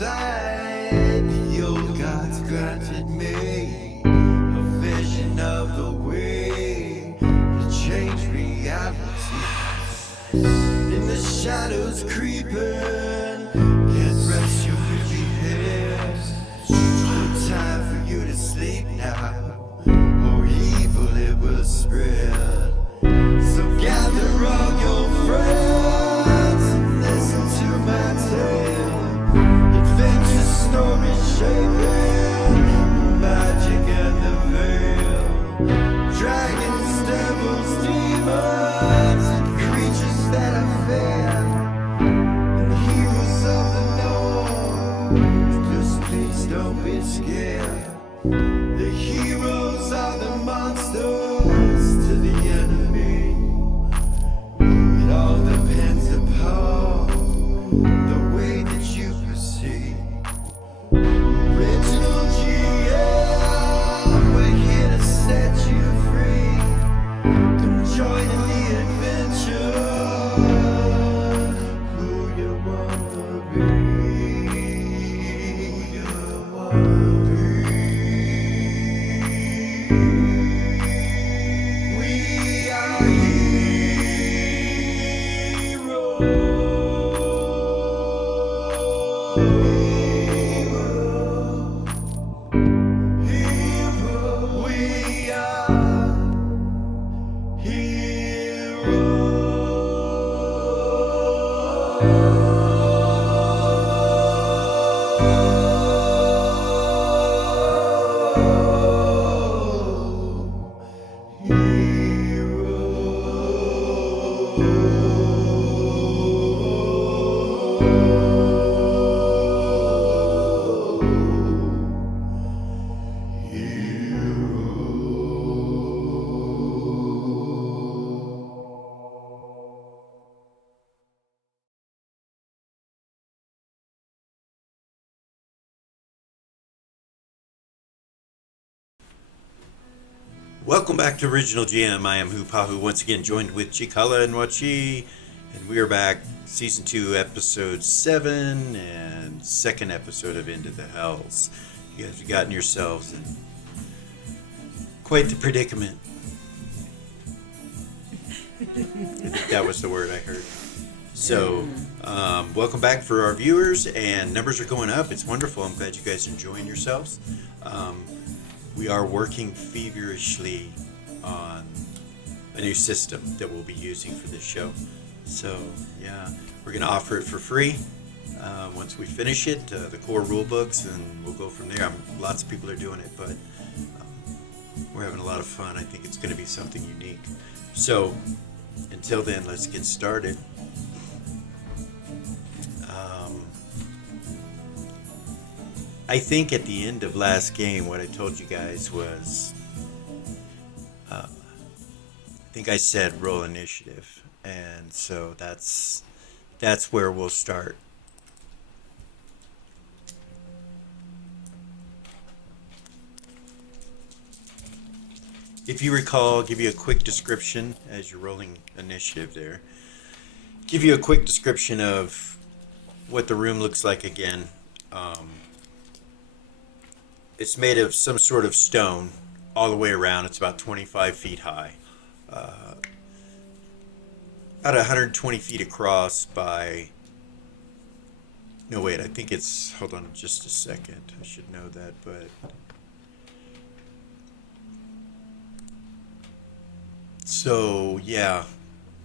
inside. The old gods granted me a vision of the way to change reality. In the shadows creeping, can't rest your weary head. No time for you to sleep now, or evil it will spread. So gather all your friends and listen to my tale. Adventure story shaping the magic and the veil. Dragons, devils, demons, and creatures that I fear, and heroes of the north. Just please don't be scared. The heroes are the monsters to the enemy. It all depends upon the way that you proceed. Original GM, we're here to set you free. Come join in the adventure. Who you wanna be? Who you wanna be? We are heroes. We are Welcome back to Original GM. I am Hupahu, once again joined with Cikala and Wachi, and we are back, Season 2, Episode 7, and second episode of Into the Hells. You guys have gotten yourselves in quite the predicament. I think that was the word I heard. So, welcome back for our viewers, and numbers are going up. It's wonderful. I'm glad you guys are enjoying yourselves. We are working feverishly on a new system that we'll be using for this show. So, yeah, we're going to offer it for free once we finish it, the core rule books, and we'll go from there. Lots of people are doing it, but we're having a lot of fun. I think it's going to be something unique. So, until then, let's get started. I think at the end of last game, what I told you guys was, I think I said roll initiative, and so that's where we'll start. If you recall, I'll give you a quick description as you're rolling initiative there. Give you a quick description of what the room looks like again. It's made of some sort of stone all the way around. It's about 25 feet high. About 120 feet across by... No, wait, I think it's... Hold on just a second. I should know that, but... So, yeah.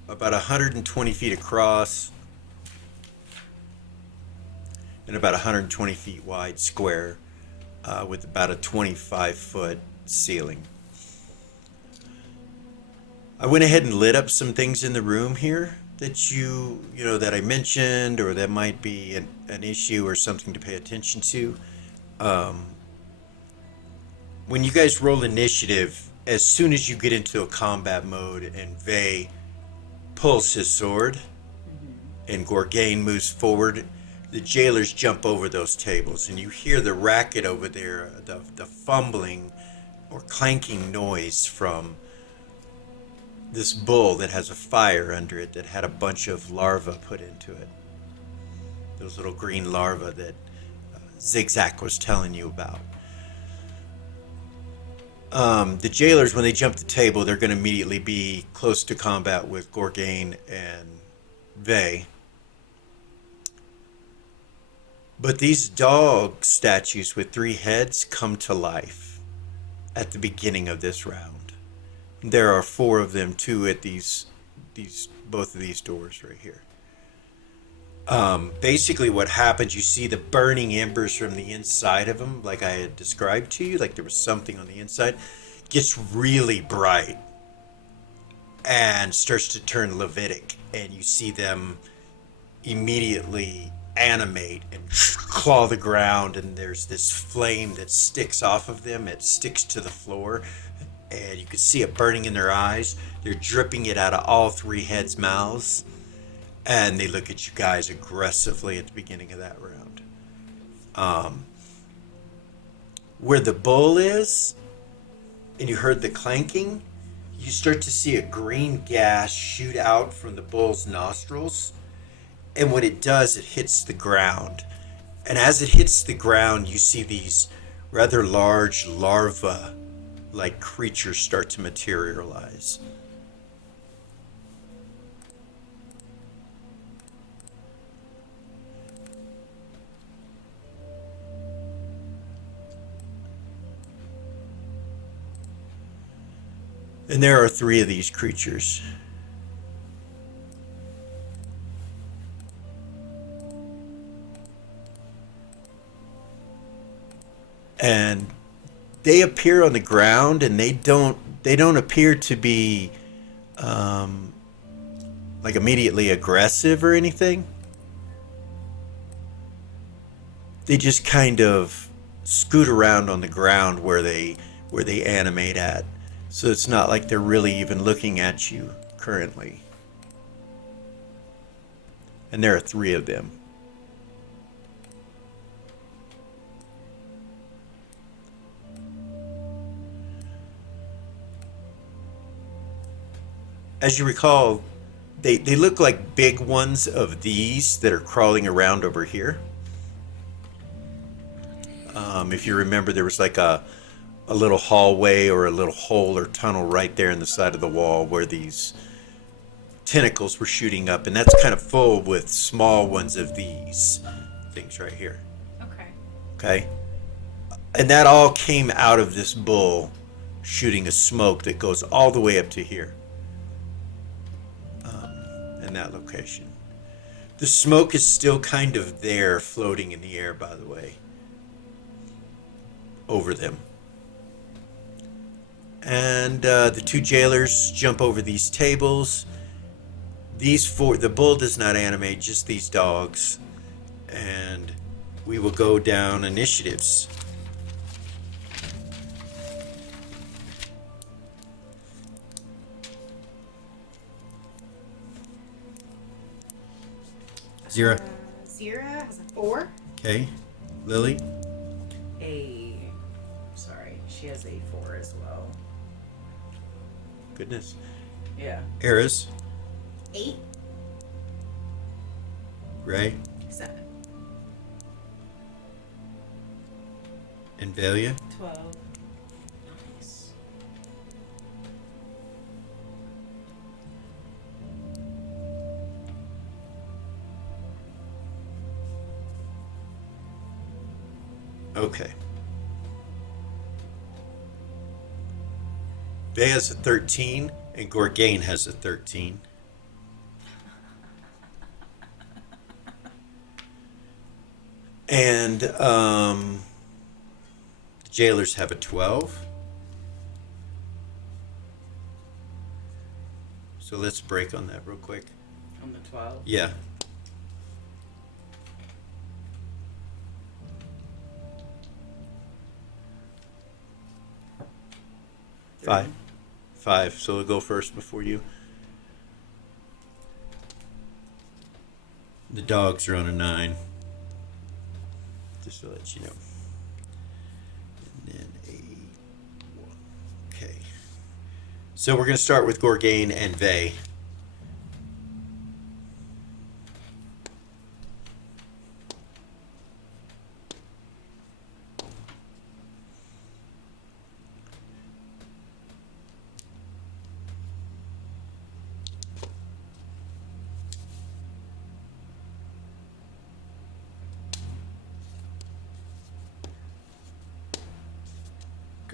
About 120 feet across. And about 120 feet wide square. With about a 25-foot ceiling. I went ahead and lit up some things in the room here that you know, that I mentioned, or that might be an issue or something to pay attention to. When you guys roll initiative, as soon as you get into a combat mode and Vey pulls his sword and Gorgain moves forward, the jailers jump over those tables, and you hear the racket over there, the fumbling or clanking noise from this bull that has a fire under it that had a bunch of larvae put into it. Those little green larvae that Zigzag was telling you about. The jailers, when they jump the table, they're going to immediately be close to combat with Gorgain and Vey. But these dog statues with 3 heads come to life at the beginning of this round. There are 4 of them, 2 at both of these doors right here. Basically what happens, you see the burning embers from the inside of them, like I had described to you, like there was something on the inside, gets really bright and starts to turn Levitic, and you see them immediately animate and claw the ground, and there's this flame that sticks off of them. It sticks to the floor, and you can see it burning in their eyes. They're dripping it out of all 3 heads' mouths. And they look at you guys aggressively at the beginning of that round. Where the bull is, and you heard the clanking, you start to see a green gas shoot out from the bull's nostrils. And when it does, it hits the ground. And as it hits the ground, you see these rather large larva-like creatures start to materialize. And there are 3 of these creatures. And they appear on the ground, and they don't appear to be like immediately aggressive or anything. They just kind of scoot around on the ground where they animate at. So it's not like they're really even looking at you currently. And there are 3 of them. As you recall, they look like big ones of these that are crawling around over here. If you remember, there was like a little hallway or a little hole or tunnel right there in the side of the wall where these tentacles were shooting up, and that's kind of full with small ones of these things right here. Okay. And that all came out of this bull shooting a smoke that goes all the way up to here, in that location. The smoke is still kind of there, floating in the air, by the way, over them. And the 2 jailers jump over these tables. These 4, the bull does not animate, just these dogs. And we will go down initiatives. Zira. Zira has a 4. Okay. Lily. She has a 4 as well. Goodness. Yeah. Eris. 8. Ray. 7. And Valia. 12. Nice. Okay. Vey has a 13, and Gorgain has a 13. And the jailers have a 12. So let's break on that real quick. On the 12. Yeah. Five. 5. So we'll go first before you. The dogs are on a 9. Just to let you know. And then a 1. Okay. So we're going to start with Gorgain and Vey.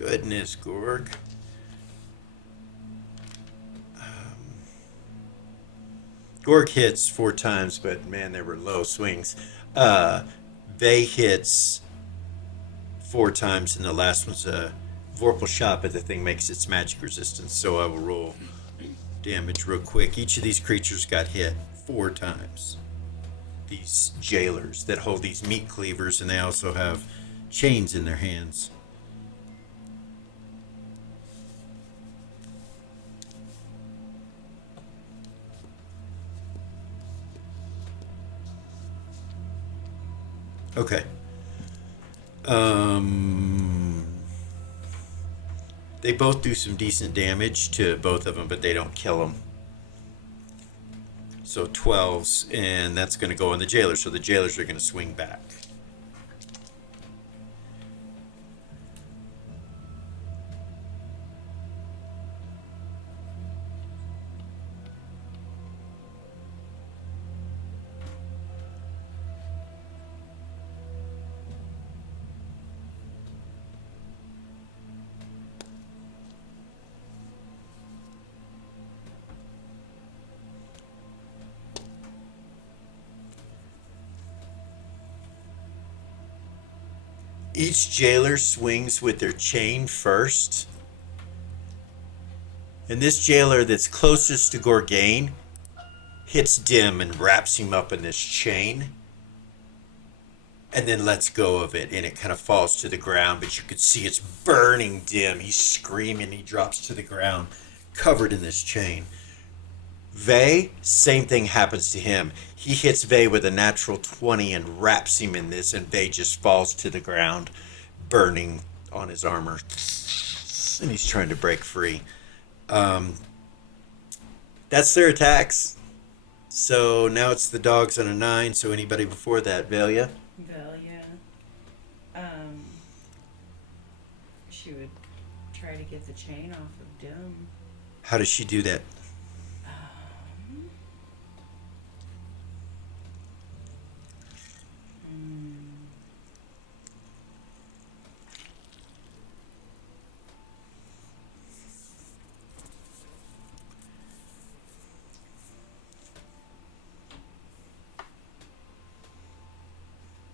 goodness, Gorg. Gorg hits 4 times, but man, there were low swings. Vey hits 4 times, and the last one's a Vorpal shot, but the thing makes its magic resistance, so I will roll damage real quick. Each of these creatures got hit 4 times. These jailers that hold these meat cleavers, and they also have chains in their hands. Okay. They both do some decent damage to both of them, but they don't kill them. So 12s, and that's going to go on the jailers. So the jailers are going to swing back. Each jailer swings with their chain first. And this jailer that's closest to Gorgain hits Dim and wraps him up in this chain. And then lets go of it, and it kind of falls to the ground, but you could see it's burning Dim. He's screaming, he drops to the ground, covered in this chain. Vey, same thing happens to him. He hits Vey with a natural 20 and wraps him in this, and Vey just falls to the ground, burning on his armor. And he's trying to break free. That's their attacks. So now it's the dogs on a 9, so anybody before that, Velia? Velia. She would try to get the chain off of Dim. How does she do that?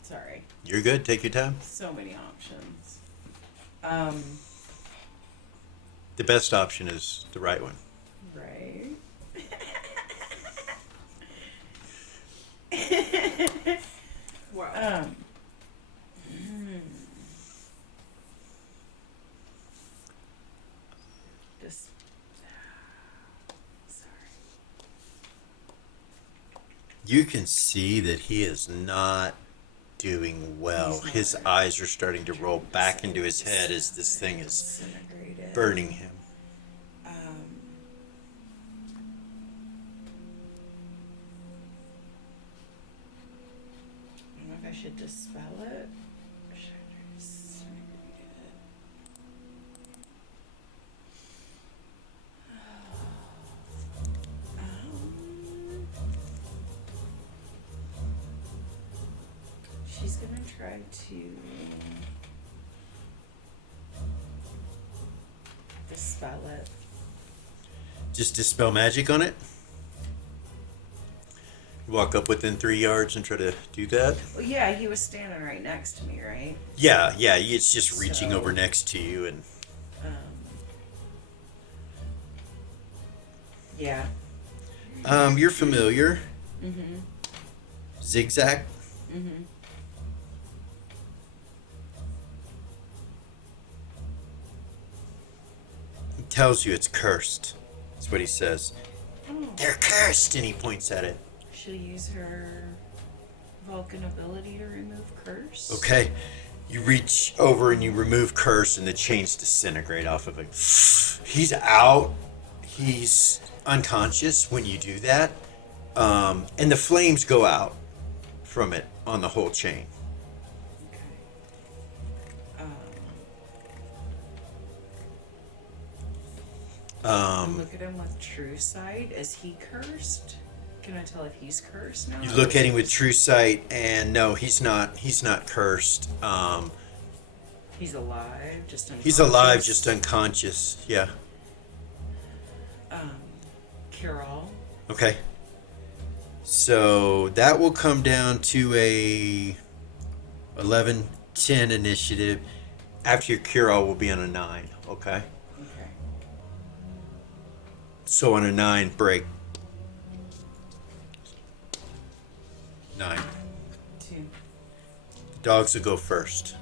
Sorry. You're good. Take your time. So many options. The best option is the right one. Right. Wow. Just. Sorry. You can see that he is not doing well. He's not. His eyes are starting to roll back into his head as this thing is Disintegrated. burning him. I don't know if I should dispel it. Or should I disintegrate it? She's gonna try to dispel it. Just dispel magic on it. Walk up within 3 yards and try to do that. Well, yeah, he was standing right next to me, right? Yeah, it's just reaching So- over next to you and Yeah. you're familiar. Mm-hmm. Zigzag. Mm-hmm. He tells you it's cursed. That's what he says. Oh. They're cursed, and he points at it. She'll use her Vulcan ability to remove curse. Okay. You reach over and you remove curse, and the chains disintegrate off of him. He's out. He's unconscious when you do that. And the flames go out from it on the whole chain. Okay. Look at him with true sight. Is he cursed? Can I tell if he's cursed now? You look at him with true sight, and no, he's not. He's not cursed. He's alive, just unconscious. He's alive, just unconscious. Yeah. Carol. Okay. So that will come down to a 11-10 initiative. After your cure-all will be on a 9. Okay. Okay. So on a 9, break. 9. 2. The dogs will go first.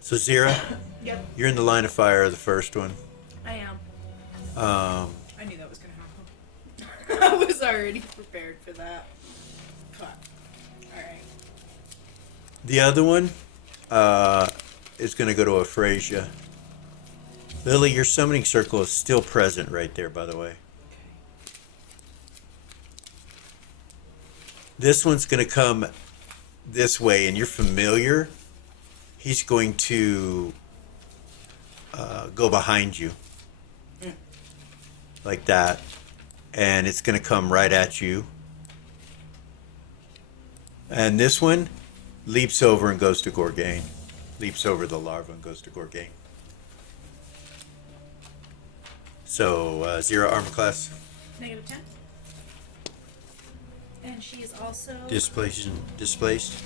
So Zira, Yep, you're in the line of fire of the first one. I am. I knew that was gonna happen. I was already prepared for that. But, alright. The other one is going to go to Aphrasia. Lily, your summoning circle is still present right there, by the way. This one's going to come this way, and you're familiar. He's going to go behind you. Like that. And it's going to come right at you. And this one leaps over and goes to Gorgain. Leaps over the larva and goes to Gorgain. So, 0 armor class. -10. And she is also... Displaced.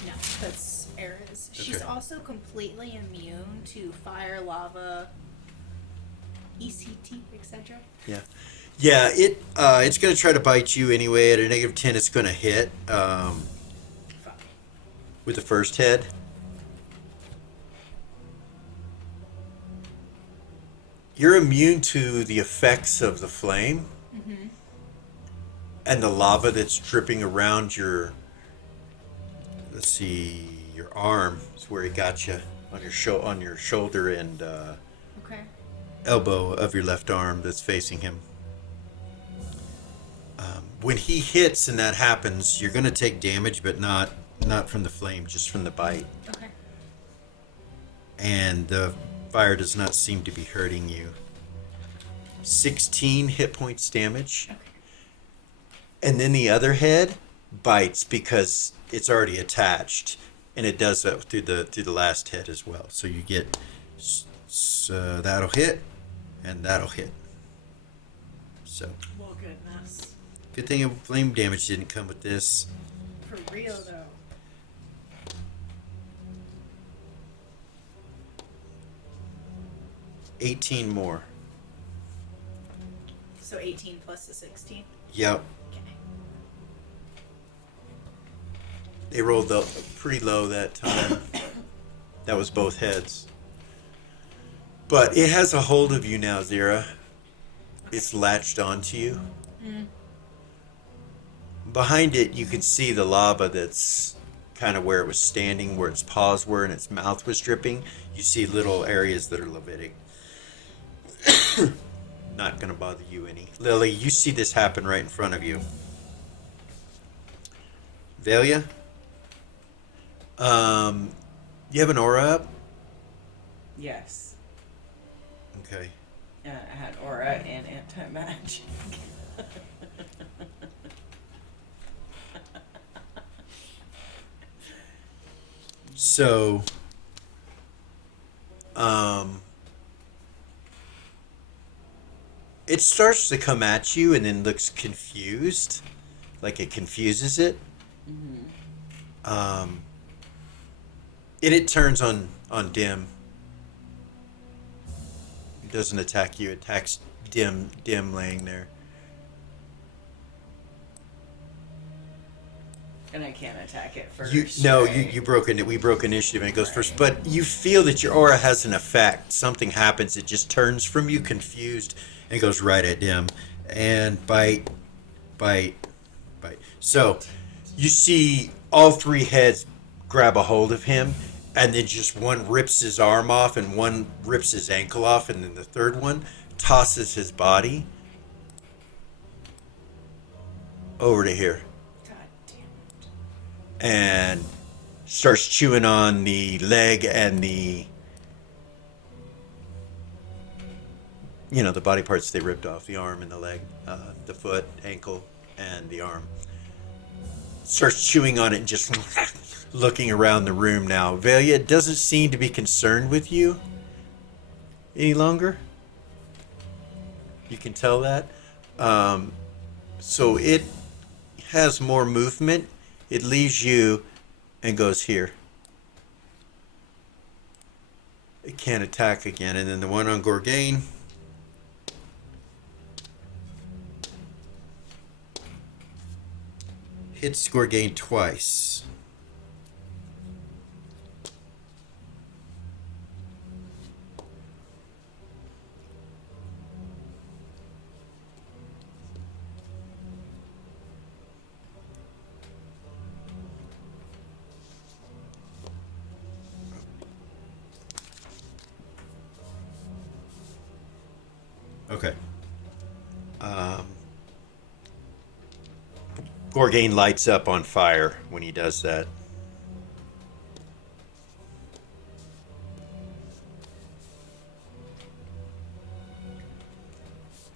No, that's Era's. She's Okay. also completely immune to fire, lava, ECT, etc. Yeah. Yeah, it's going to try to bite you anyway. At a -10, it's going to hit with the first head. You're immune to the effects of the flame and the lava that's dripping around your, let's see, your arm is where it got you on your shoulder and Okay. elbow of your left arm that's facing him. When he hits and that happens, you're going to take damage, but not from the flame, just from the bite. Okay. And the fire does not seem to be hurting you. 16 hit points damage. Okay. And then the other head bites because it's already attached, and it does that through the last head as well. So you get that'll hit, and that'll hit. So Well, goodness. good thing flame damage didn't come with this. For real, though. $18 more. So 18 plus the 16? Yep. Okay. They rolled up pretty low that time. That was both heads. But it has a hold of you now, Zira. It's latched onto you. Behind it, you can see the lava that's kind of where it was standing, where its paws were and its mouth was dripping. You see little areas that are Levitic. Not going to bother you any. Lily, you see this happen right in front of you. Velia? You have an aura up? Yes. Okay. I had aura and anti-magic. So, it starts to come at you and then looks confused, like it confuses it. And it turns on Dim. It doesn't attack you. It attacks Dim laying there. And I can't attack it first. You broke it. We broke initiative and it goes first. But you feel that your aura has an effect. Something happens. It just turns from you confused and goes right at Dim. And bite. So you see all three heads grab a hold of him, and then just one rips his arm off and one rips his ankle off, and then the third one tosses his body over to here. God damn it. And starts chewing on the leg and the body parts they ripped off, the arm and the leg, the foot, ankle, and the arm. Starts chewing on it and just looking around the room now. Velia doesn't seem to be concerned with you any longer. You can tell that. So it has more movement. It leaves you and goes here. It can't attack again. And then the one on Gorgain. Hits Gorgain twice. Okay. Gorgain lights up on fire when he does that.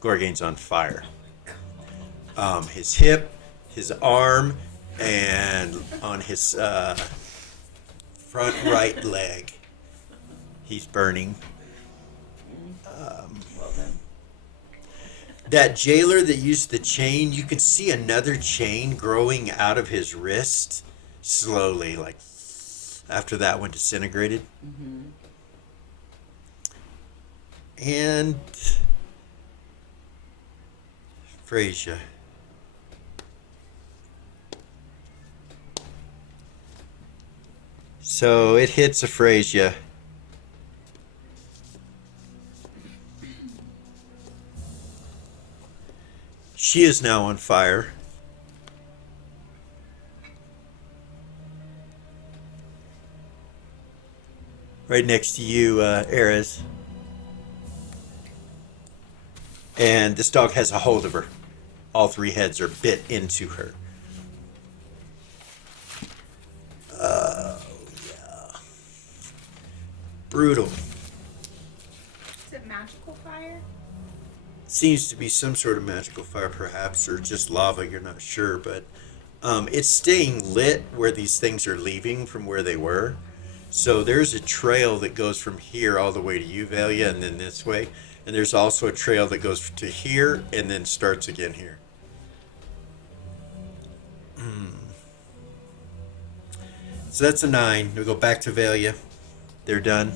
Gorgain's on fire. His hip, his arm, and on his front right leg, he's burning. Well done. That jailer that used the chain, you can see another chain growing out of his wrist slowly, like after that one disintegrated. Mm-hmm. And Frasier. So it hits Frasier. She is now on fire. Right next to you, Erez. And this dog has a hold of her. All three heads are bit into her. Oh, yeah. Brutal. Is it magical fire? Seems to be some sort of magical fire, perhaps, or just lava, you're not sure, but it's staying lit where these things are leaving from where they were. So there's a trail that goes from here all the way to Uvalia and then this way. And there's also a trail that goes to here and then starts again here. So that's a 9. We'll go back to Valia. They're done.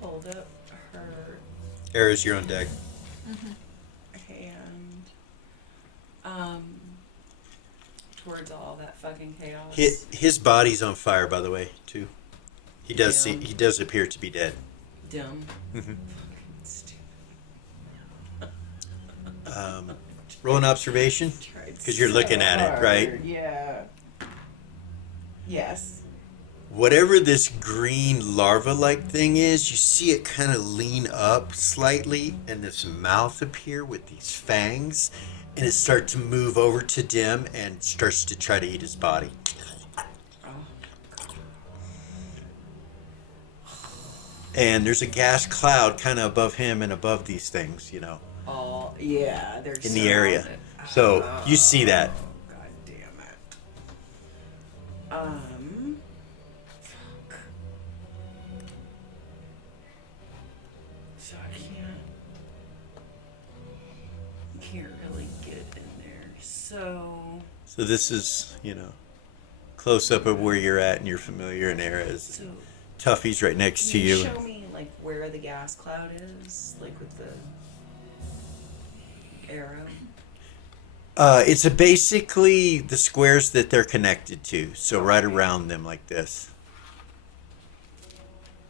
Hold up her Erez, you're on deck. hand towards all that fucking chaos. His body's on fire, by the way, too. He does Yeah. he does appear to be dead. Dumb. Mhm. Fucking stupid. Roll an observation, Tried because you're looking at it, right? hard, yeah. Yes. Whatever this green larva-like thing is, you see it kind of lean up slightly, and this mouth appear with these fangs, and it starts to move over to Dim and starts to try to eat his body. Oh. And there's a gas cloud kind of above him and above these things, you know, Oh, yeah. There's in the area. So you see that. God damn it. Fuck. So I can't really get in there. So So this is, close up of where you're at and you're familiar in areas. so Tuffy's right next to can you you. show me like where the gas cloud is, like with the arrow? It's basically the squares that they're connected to. So right around them like this.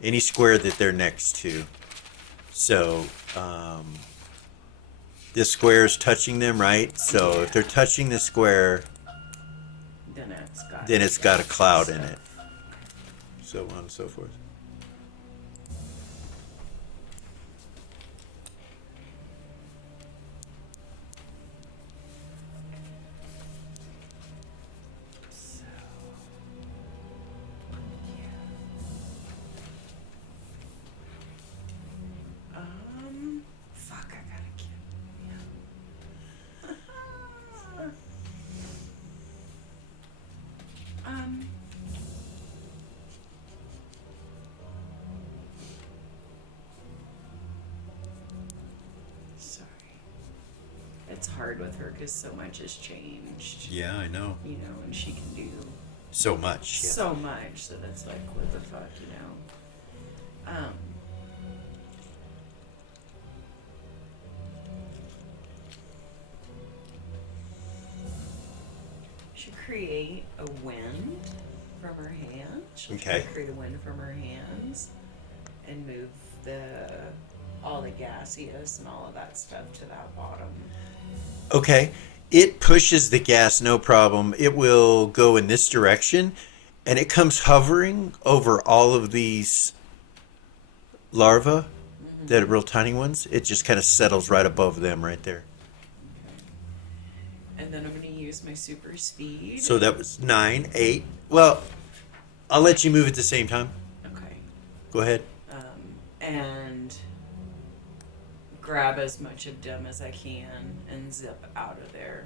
Any square that they're next to. So this square is touching them, right? So if they're touching the square, Then it's got a cloud in it. So on and so forth. So, fuck, I gotta get. Yeah. it's hard with her because so much has changed. Yeah, I know. You know, and she can do So much. Yeah. so much that it's like, what the fuck, you know? She create a wind from her hand. She'll try to Okay. create a wind from her hands and move all the gaseous and all of that stuff to that bottom. Okay. It pushes the gas, no problem. It will go in this direction, and it comes hovering over all of these larvae that are real tiny ones. It just kind of settles right above them right there. And then I'm going to use my super speed. So that was 9, 8. Well, I'll let you move at the same time. Okay. Go ahead. And grab as much of them as I can and zip out of there.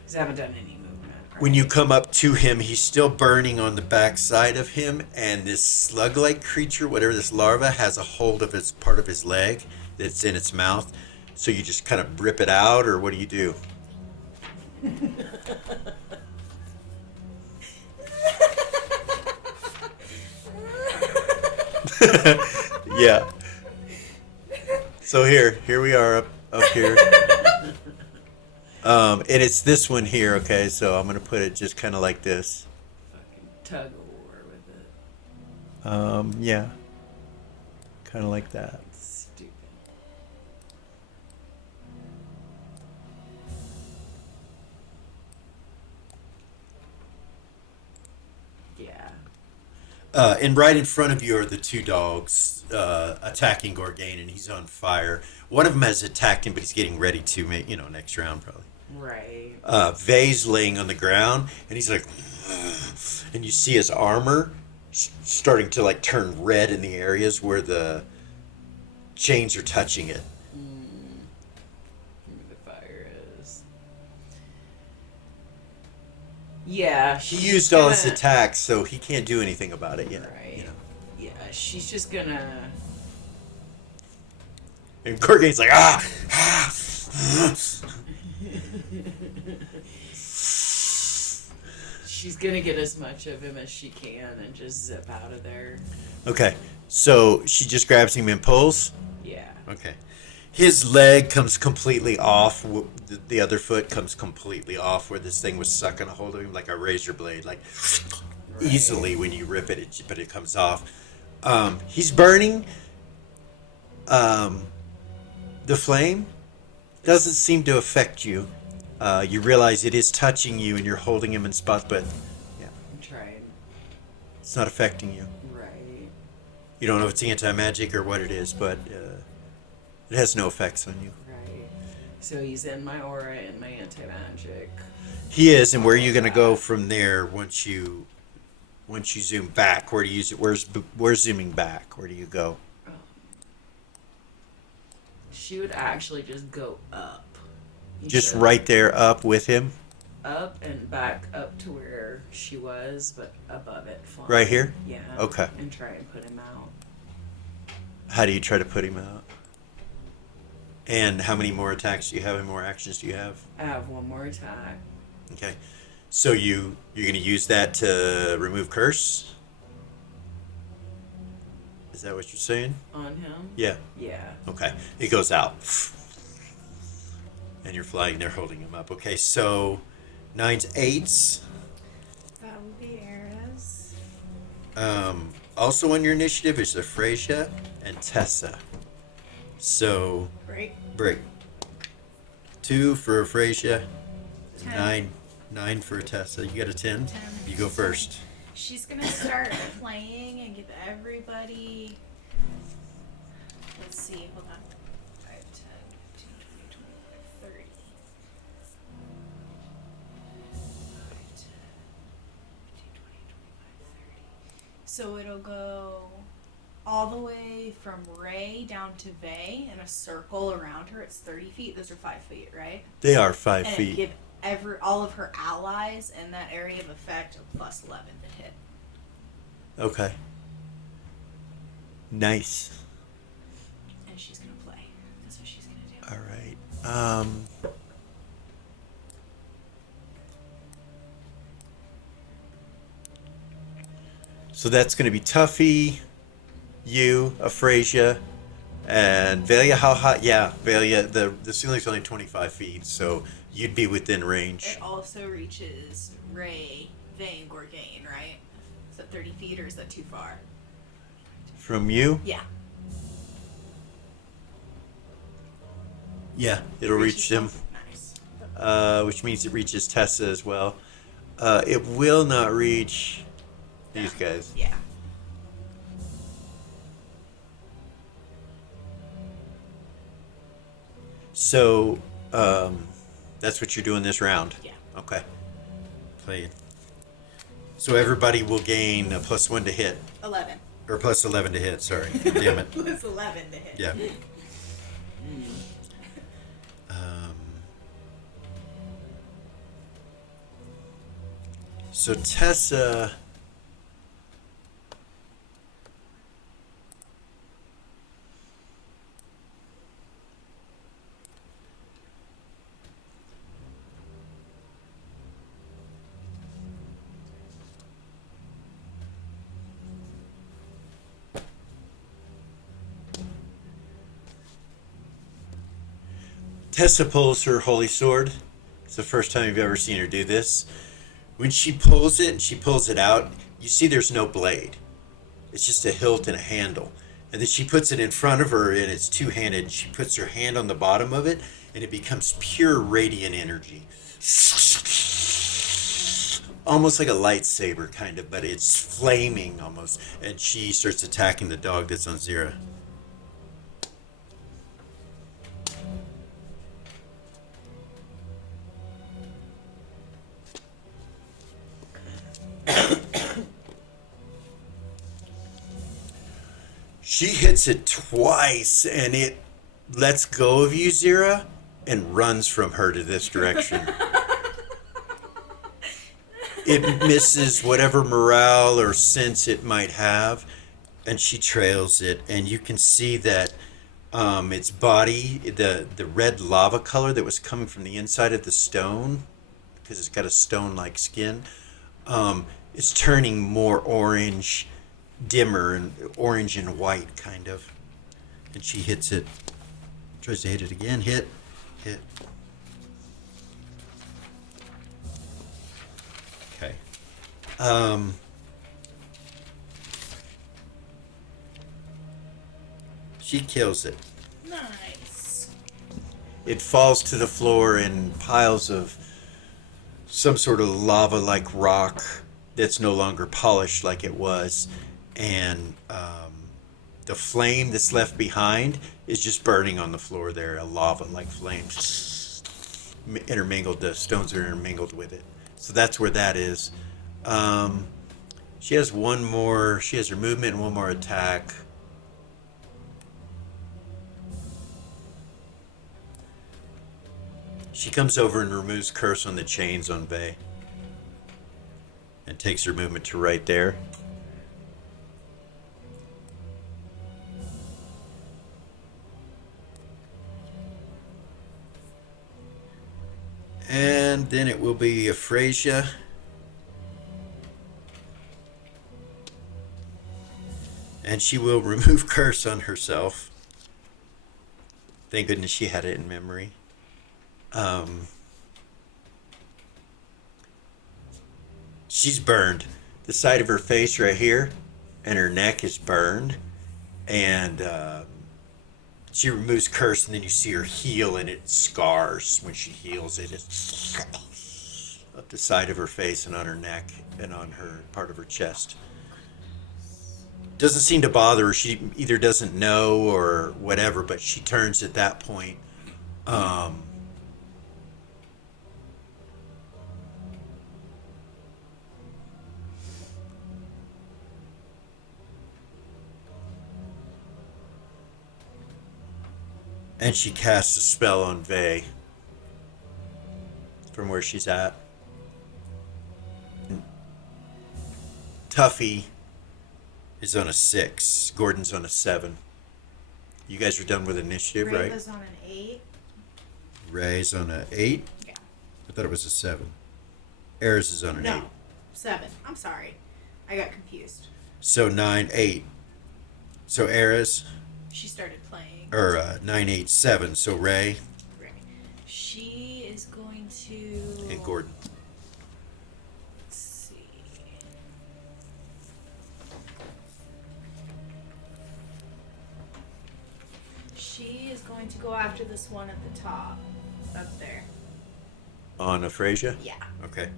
Because I haven't done any movement. Right? When you come up to him, he's still burning on the back side of him, and this slug-like creature, whatever this larva, has a hold of his part of his leg that's in its mouth. So you just kind of rip it out, or what do you do? Yeah. So here we are up here. And it's this one here, okay? So I'm gonna put it just kind of like this. Fucking tug of war with it. Yeah. Kind of like that. Stupid. Yeah. And right in front of you are the two dogs attacking Gorgain, and he's on fire. One of them has attacked him, but he's getting ready to make, next round probably. Right. Vay's laying on the ground, and he's like, and you see his armor starting to like turn red in the areas where the chains are touching it. Where the fire is. Yeah. He she's used all his gonna- attacks, so he can't do anything about it yet. Right. Yeah, she's just gonna. And Gorgain's like, ah! She's gonna get as much of him as she can and just zip out of there. Okay, so she just grabs him and pulls. Yeah. Okay. His leg comes completely off. The other foot comes completely off where this thing was sucking a hold of him like a razor blade. Like, easily when you rip it, but it comes off. He's burning. The flame doesn't seem to affect you. You realize it is touching you and you're holding him in spots, but yeah, I'm trying. it's not affecting you. Right. You don't know if it's anti-magic or what it is, but it has no effects on you. Right. So he's in my aura and my anti-magic. He is, and where are you going to go from there once you zoom back? Where do you where's zooming back? Where do you go? She would actually just go up. Just Instead of right there up with him? up and back up to where she was, but above it. Flying. Right here? Yeah. Okay. And try and put him out. How do you try to put him out? And how many more attacks do you have and more actions do you have? I have one more attack. Okay. So you're going to use that to remove curse? Is that what you're saying? On him? Yeah. Yeah. Okay. It goes out. And you're flying there holding him up. Okay, so 9s, 8s. That would be Eris. Also on your initiative is Afrasia and Tessa. So, Right. break. 2 for Afrasia, 10. 9 for Tessa. You got a 10? 10. You go first. She's gonna start playing and give everybody. Let's see, hold on. 5, 10, 15, 20, 25, 30. 5, 10, 15, 20, 25, 30. So it'll go all the way from Ray down to Vay in a circle around her. It's 30 feet. Those are 5 feet, right? They are 5 And feet. give all of her allies in that area of effect a plus 11 to hit. Okay. Nice. And she's gonna play. That's what she's gonna do. All right. So that's going to be Tuffy, you, Afrasia, and Velia. How high? Yeah, Velia. The ceiling's only 25 feet, so you'd be within range. It also reaches Ray, Vay, and Gorgain, right? Is that 30 feet or is that too far? From you? Yeah. Yeah, it'll reach them. Nice. Which means it reaches Tessa as well. It will not reach these guys. Yeah. So, that's what you're doing this round? Yeah. Okay. Play. So everybody will gain a +1 to hit. 11. Or +11 to hit, sorry. Damn it. Plus 11 to hit. Yeah. Um, so Tessa... Tessa pulls her holy sword. It's the first time you've ever seen her do this. When she pulls it and she pulls it out, you see there's no blade. It's just a hilt and a handle. And then she puts it in front of her and it's two-handed. She puts her hand on the bottom of it and it becomes pure radiant energy. Almost like a lightsaber kind of, but it's flaming almost. And she starts attacking the dog that's on Zira. She hits it twice and it lets go of you, Zira, and runs from her to this direction. It misses whatever morale or sense it might have, and she trails it. And you can see that its body, the red lava color that was coming from the inside of the stone, because it's got a stone-like skin, it's turning more orange, dimmer, and orange and white, kind of. And she hits it, tries to hit it again, hit. Okay. She kills it. Nice. It falls to the floor in piles of some sort of lava-like rock that's no longer polished like it was. And the flame that's left behind is just burning on the floor there, a lava-like flame. Intermingled, the stones are intermingled with it. So that's where that is. She has her movement and one more attack. She comes over and removes curse on the chains on Vay. And takes her movement to right there. And then it will be Afrasia. And she will remove curse on herself. Thank goodness she had it in memory. She's burned. The side of her face right here and her neck is burned. And she removes curse, and then you see her heal, and it scars when she heals it. It's up the side of her face and on her neck and on her part of her chest. Doesn't seem to bother her. She either doesn't know or whatever, but she turns at that point. And she casts a spell on Vay from where she's at. Tuffy is on a 6. Gordon's on a 7. You guys are done with initiative, Ray right? was on an 8. Ray's on a 8? Yeah. I thought it was a 7. Eris is on an 8. No. 7. I'm sorry. I got confused. So 9-8. So Eris, She started playing. or 9-8-7. So Ray Right. She is going to. and Gordon. Let's see. She is going to go after this one at the top, up there. On Aphrasia? Yeah. Okay.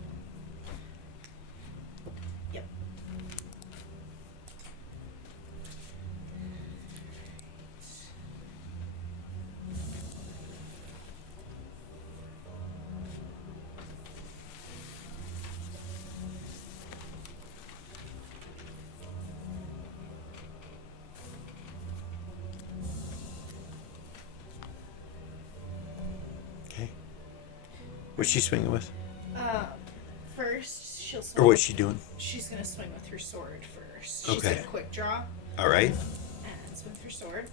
Yep. Okay. What's she swinging with? First, she'll swing. Or what's she doing? She's gonna swing with her sword first. She's Okay. gonna quick draw All right. and swing with her sword.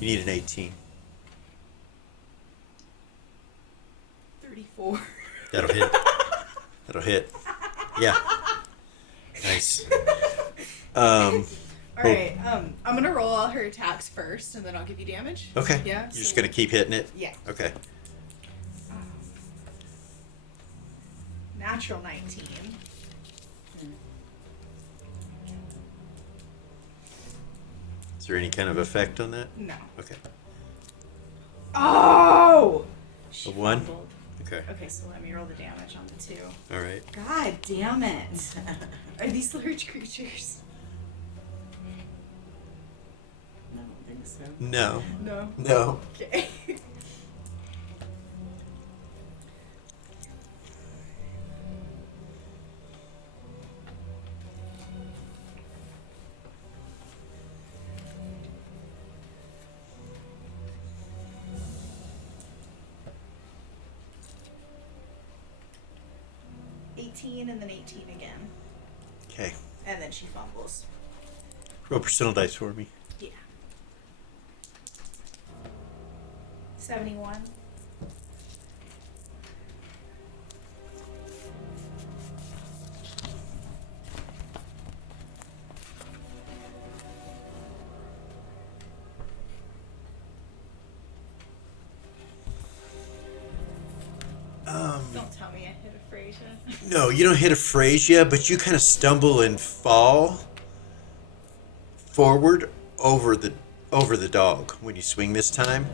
You need an 18. 34. That'll hit. That'll hit. Yeah. Nice. All right. I'm gonna roll all her attacks first, and then I'll give you damage. Okay. Yeah. You're just gonna keep hitting it? Yeah. Okay. Natural 19. Is there any kind of effect on that? No. Okay. Oh. She A 1? fumbled. Okay. Okay, so let me roll the damage on the 2. All right. God damn it! Are these large creatures? I don't think so. No. No. No. Okay. And then 18 again. Okay. And then she fumbles. Roll personal dice for me. Yeah. 71. Don't tell me I hit a Frasia. No, you don't hit Aphrasia, but you kind of stumble and fall forward over the dog when you swing this time,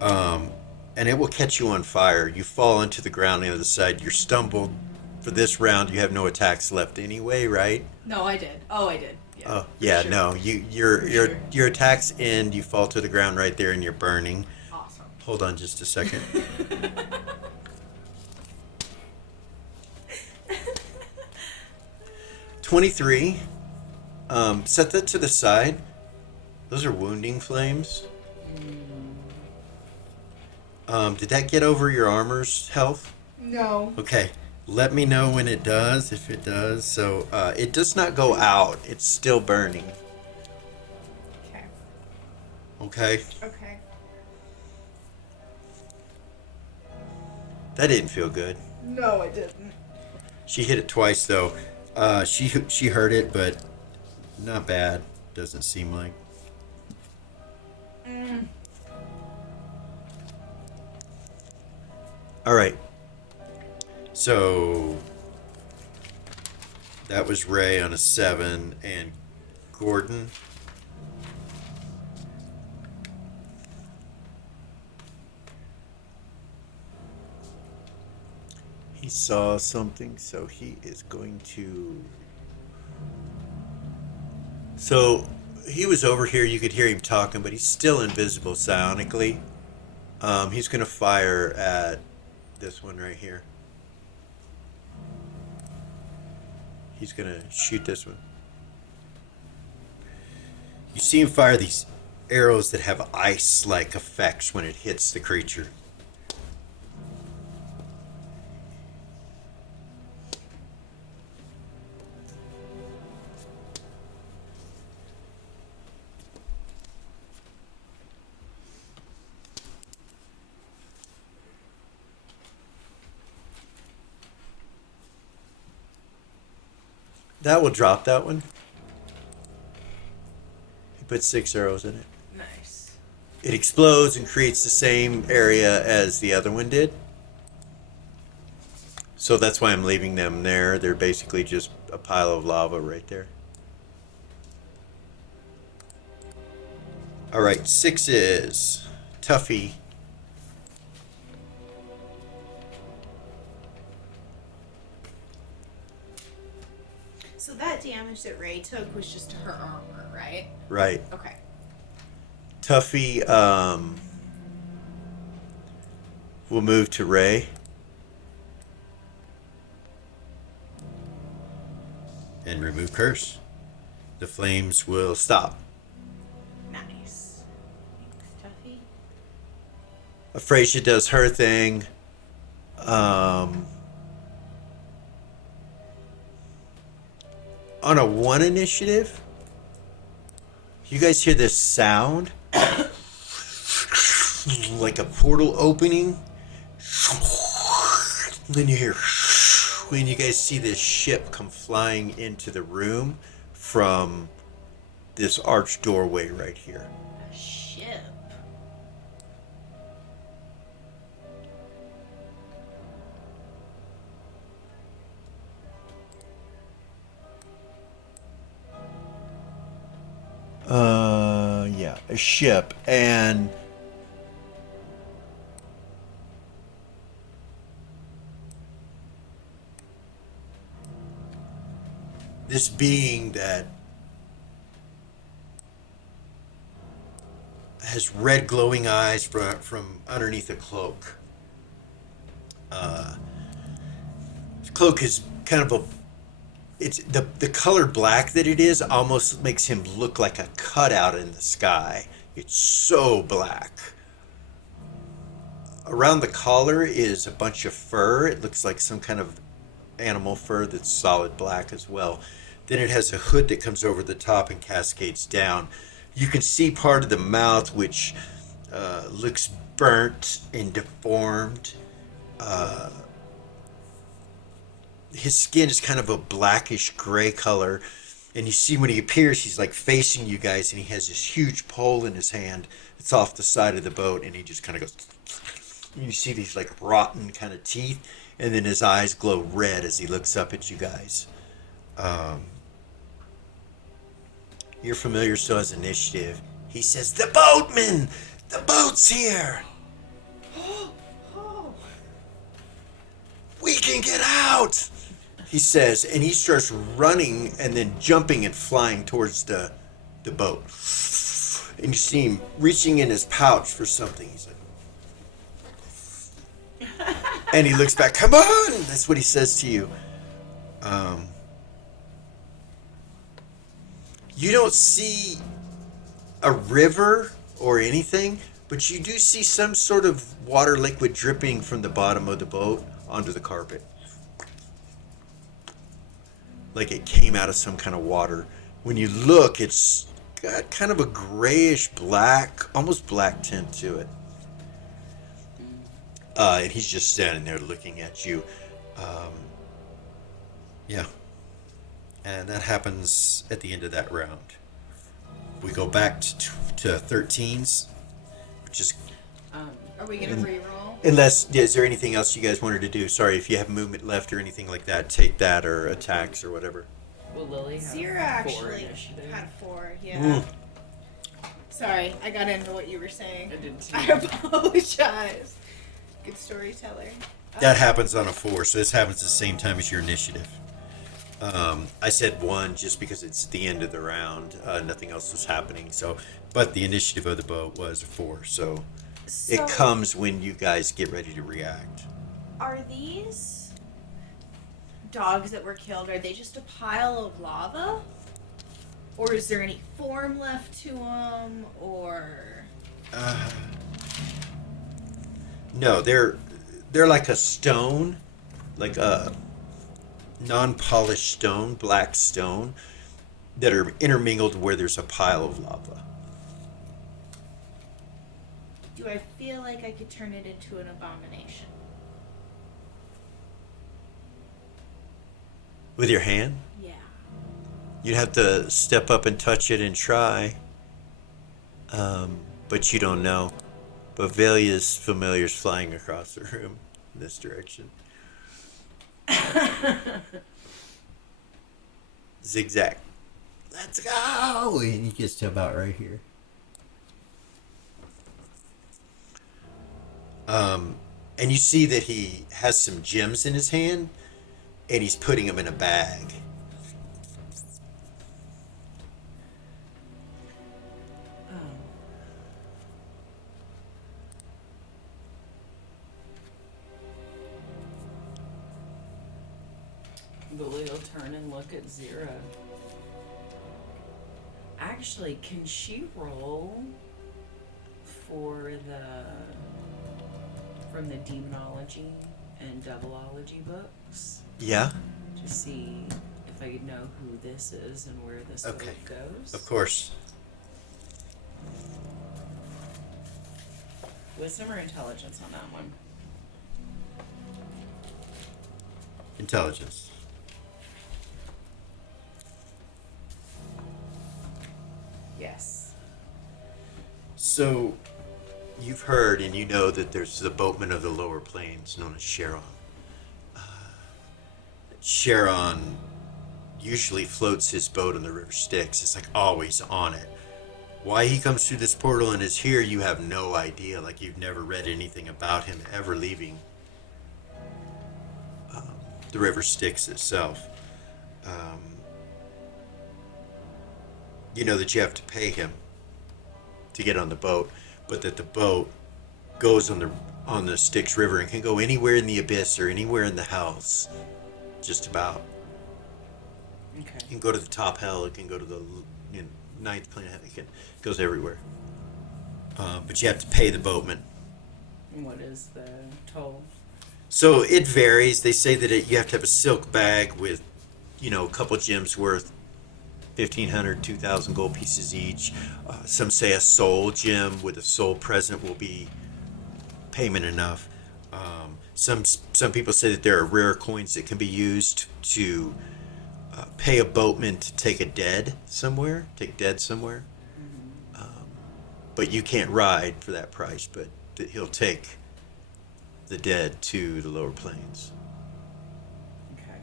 and it will catch you on fire. You fall into the ground on the other side. You're stumbled for this round. You have no attacks left anyway, right? No, I did. Oh, I did. Yeah. Oh for yeah, sure. no. For sure. Your attacks end. You fall to the ground right there, and you're burning. Awesome. Hold on just a second. 23. Set that to the side. Those are wounding flames. Did that get over your armor's health? No. Okay. Let me know when it does, if it does. So it does not go out. It's still burning. Okay. Okay. Okay. That didn't feel good. No, I didn't. She hit it twice though. She heard it, but not bad. Doesn't seem like. All right. So that was Ray on a 7 and Gordon. He saw something, so he is going to. So he was over here. You could hear him talking, but he's still invisible sonically. He's going to fire at this one right here. He's going to shoot this one. You see him fire these arrows that have ice-like effects when it hits the creature. That will drop that one. He put 6 arrows in it. Nice. It explodes and creates the same area as the other one did. So that's why I'm leaving them there. They're basically just a pile of lava right there. All right, 6 is Tuffy. So that damage that Ray took was just to her armor, right? Right. Okay. Tuffy will move to Ray. And remove curse. The flames will stop. Nice. Thanks, Tuffy. Afrasia does her thing. On a 1 initiative, you guys hear this sound like a portal opening. And then you hear when you guys see this ship come flying into the room from this arched doorway right here. A ship. Yeah, a ship. And this being that has red glowing eyes from underneath a cloak. His cloak is kind of a, it's the color black that it is almost makes him look like a cutout in the sky. It's so black. Around the collar is a bunch of fur. It looks like some kind of animal fur that's solid black as well. Then it has a hood that comes over the top and cascades down. You can see part of the mouth which looks burnt and deformed. His skin is kind of a blackish gray color, and you see when he appears he's like facing you guys, and he has this huge pole in his hand. It's off the side of the boat, and he just kind of goes, and you see these like rotten kind of teeth, and then his eyes glow red as he looks up at you guys. You're familiar, so as initiative. He says, "The boatman! The boat's here! We can get out!" He says, and he starts running and then jumping and flying towards the boat. And you see him reaching in his pouch for something. He's like, and he looks back, "Come on!" That's what he says to you. You don't see a river or anything, but you do see some sort of water liquid dripping from the bottom of the boat onto the carpet. Like it came out of some kind of water. When you look, it's got kind of a grayish black, almost black tint to it. And he's just standing there looking at you. Yeah. And that happens at the end of that round. We go back to 13s, which is... Are we gonna re-roll? Unless, is there anything else you guys wanted to do? Sorry, if you have movement left or anything like that, take that, or attacks or whatever. Will Lily have Zero 4 actually initiative? had 4. Yeah. Sorry, I got into what you were saying. I did too. I apologize. Good storyteller. That happens on a 4, so this happens at the same time as your initiative. I said 1 just because it's the end of the round. Nothing else was happening. So, but the initiative of the boat was a 4. So it comes when you guys get ready to react. Are these dogs that were killed? Are they just a pile of lava, or is there any form left to them? Or No, they're like a stone, like a non-polished stone, black stone, that are intermingled where there's a pile of lava. do I feel like I could turn it into an abomination? With your hand? Yeah. You'd have to step up and touch it and try. But you don't know. But Valia's familiar's flying across the room in this direction. Zigzag. Let's go! And he gets to about right here. And you see that he has some gems in his hand, and he's putting them in a bag. Billy will turn and look at Zira. Actually, can she roll for from the demonology and devilology books Yeah, to see if I know who this is and where this book goes? of course. Wisdom or intelligence on that one? Intelligence. Yes. So, you've heard and you know that there's the boatman of the lower plains known as Charon. Charon usually floats his boat on the river Styx. It's like always on it. Why he comes through this portal and is here, you have no idea. Like you've never read anything about him ever leaving the river Styx itself. You know that you have to pay him to get on the boat, but that the boat goes on the Styx River and can go anywhere in the abyss or anywhere in the hells, just about. Okay. It can go to the top hell. It can go to the ninth planet. It goes everywhere. But you have to pay the boatman. And what is the toll? So it varies. They say that you have to have a silk bag with, a couple gems worth 1,500, 2,000 gold pieces each. Some say a soul gem with a soul present will be payment enough. Some people say that there are rare coins that can be used to pay a boatman to take dead somewhere. But you can't ride for that price, but he'll take the dead to the lower plains. Okay.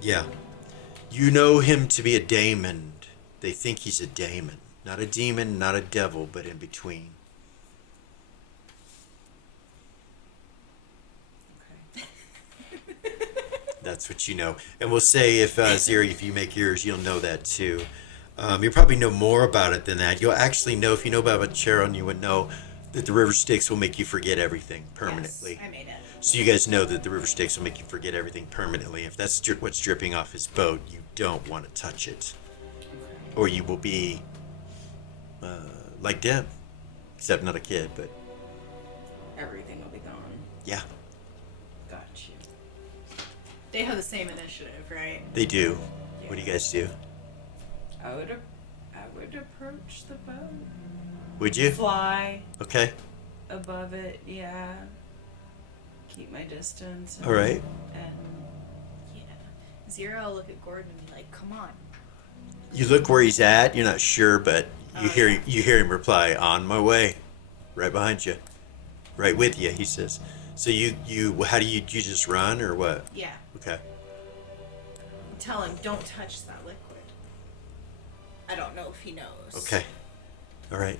Yeah. You know him to be a daemon. They think he's a daemon. Not a demon, not a devil, but in between. Okay. That's what you know. And we'll say if, Ziri, if you make yours, you'll know that too. You'll probably know more about it than that. You'll actually know, if you know about Charon, you would know that the river Styx will make you forget everything permanently. Yes, I made it. So you guys know that the river Styx will make you forget everything permanently. If that's what's dripping off his boat, you don't want to touch it. Or you will be like Deb. Except not a kid, but Everything will be gone. yeah, Got you. They have the same initiative, right? they do. What do you guys do? I would approach the boat. Would you? Fly Okay. above it, yeah. Keep my distance. All right. And Yeah. Zero will look at Gordon and be like, come on. You look where he's at. You're not sure, but you Oh, hear yeah. you hear him reply, "On my way, right behind you, right with you." He says. So how do you just run or what? Yeah. Okay. Tell him, don't touch that liquid. I don't know if he knows. Okay. All right.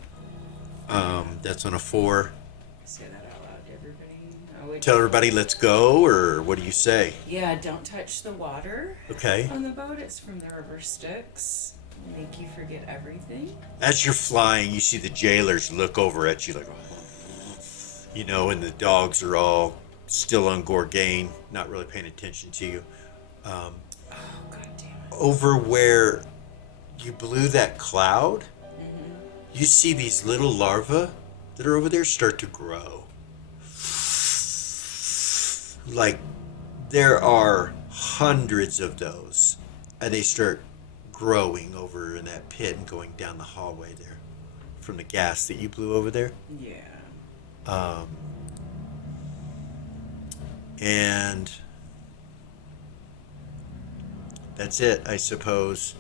That's on a 4. say that out loud to everybody. I would Tell everybody, let's go, or what do you say? Yeah, don't touch the water Okay. on the boat. It's from the river Styx. It'll make you forget everything. As you're flying, you see the jailers look over at you like, and the dogs are all still on Gorgain, not really paying attention to you. Oh, god damn it. Over where you blew that cloud, you see these little larvae that are over there start to grow. Like, there are hundreds of those, and they start growing over in that pit and going down the hallway there from the gas that you blew over there. Yeah. And that's it, I suppose.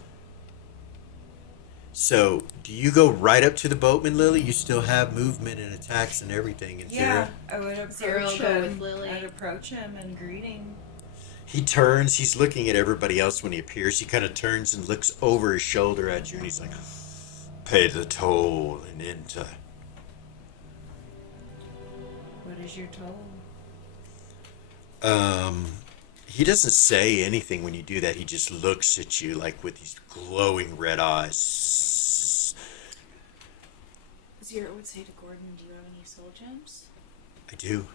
So, do you go right up to the boatman, Lily? You still have movement and attacks and everything. And Yeah, I would approach Zero will go with him. Lily. I'd approach him and greeting. He turns. He's looking at everybody else when he appears. He kind of turns and looks over his shoulder at you, and he's like, "Pay the toll and enter." What is your toll? He doesn't say anything when you do that. He just looks at you like with these glowing red eyes. Zero would say to Gordon, do you have any soul gems? I do.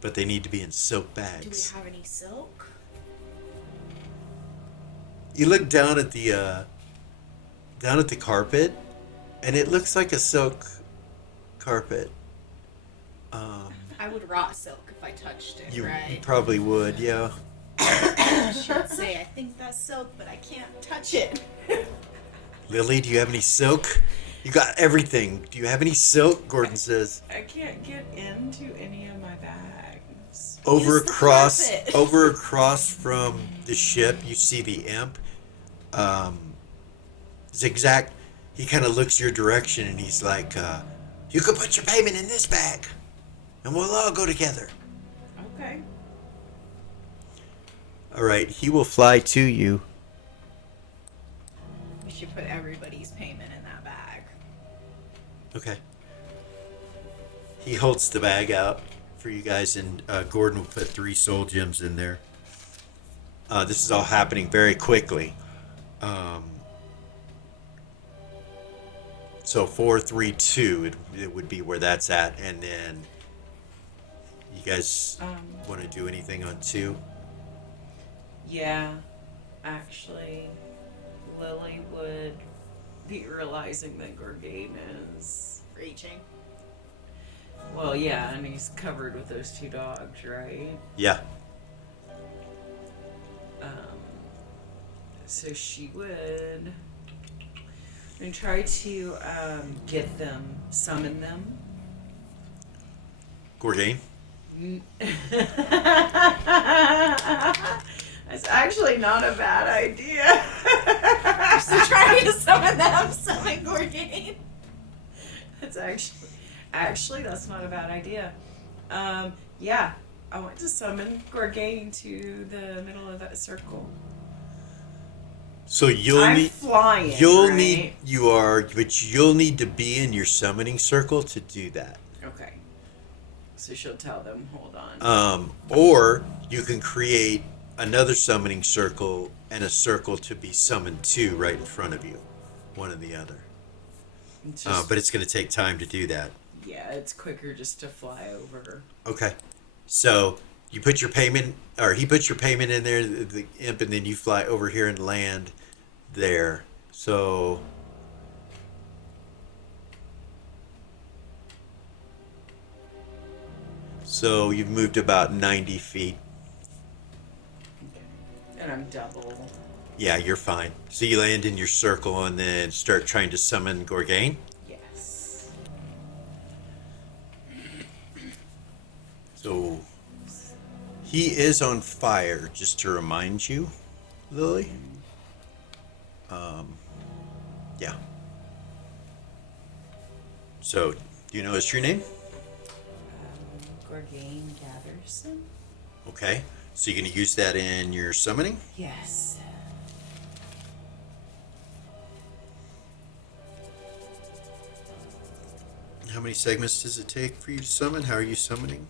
But they need to be in silk Do we bags. have any silk? You look down at the carpet, and it looks like a silk carpet. I would rot silk if I touched it, You right? probably would, yeah. She'd say, I think that's silk, but I can't touch it. Lily, do you have any silk? You got everything. Do you have any silk? Gordon says. I can't get into any of my bags. Over Use the across, carpet. over across from the ship, you see the imp. Zigzag. He kind of looks your direction, and he's like, "You can put your payment in this bag, and we'll all go together." Okay. All right. He will fly to you. We should put everybody's payment in that bag. Okay. He holds the bag out for you guys, and Gordon will put 3 soul gems in there. This is all happening very quickly. So 4, 3, 2, it would be where that's at, and then you guys want to do anything on 2? Yeah, actually, Lily would be realizing that Gorgain is. Reaching. Well, yeah, and he's covered with those 2 dogs, right? Yeah. So she would. And try to get them, summon them. Gorgain? That's actually not a bad idea. So trying to summon them, summon Gorgain. That's actually that's not a bad idea. Yeah, I want to summon Gorgain to the middle of that circle. So you'll I'm need... flying. You'll right? need... You are... But you'll need to be in your summoning circle to do that. Okay. So she'll tell them, hold on. Or you can create another summoning circle and a circle to be summoned to right in front of you. One or the other. It's just- But it's going to take time to do that. yeah, it's quicker just to fly over. Okay. So you put your payment, or he puts your payment in there, the imp, and then you fly over here and land there. So... So you've moved about 90 feet. And I'm double. Yeah, you're fine. So you land in your circle and then start trying to summon Gorgain. Yes. So he is on fire, just to remind you, Lily. Yeah. So, do you know his true name? Gorgain Gatherson? Okay. So you're going to use that in your summoning? Yes. How many segments does it take for you to summon? How are you summoning?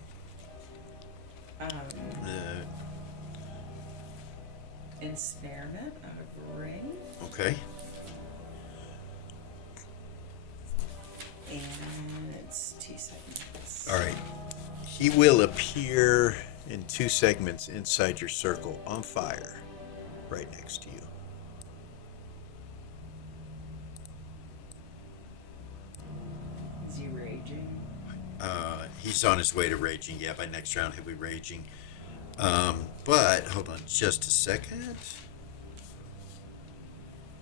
Uh, Ensnarement out of a ring. okay. And it's 2 segments. All right. He will appear in 2 segments inside your circle on fire right next to you. Is he raging? He's on his way to raging. Yeah, by next round he'll be raging. But hold on just a second.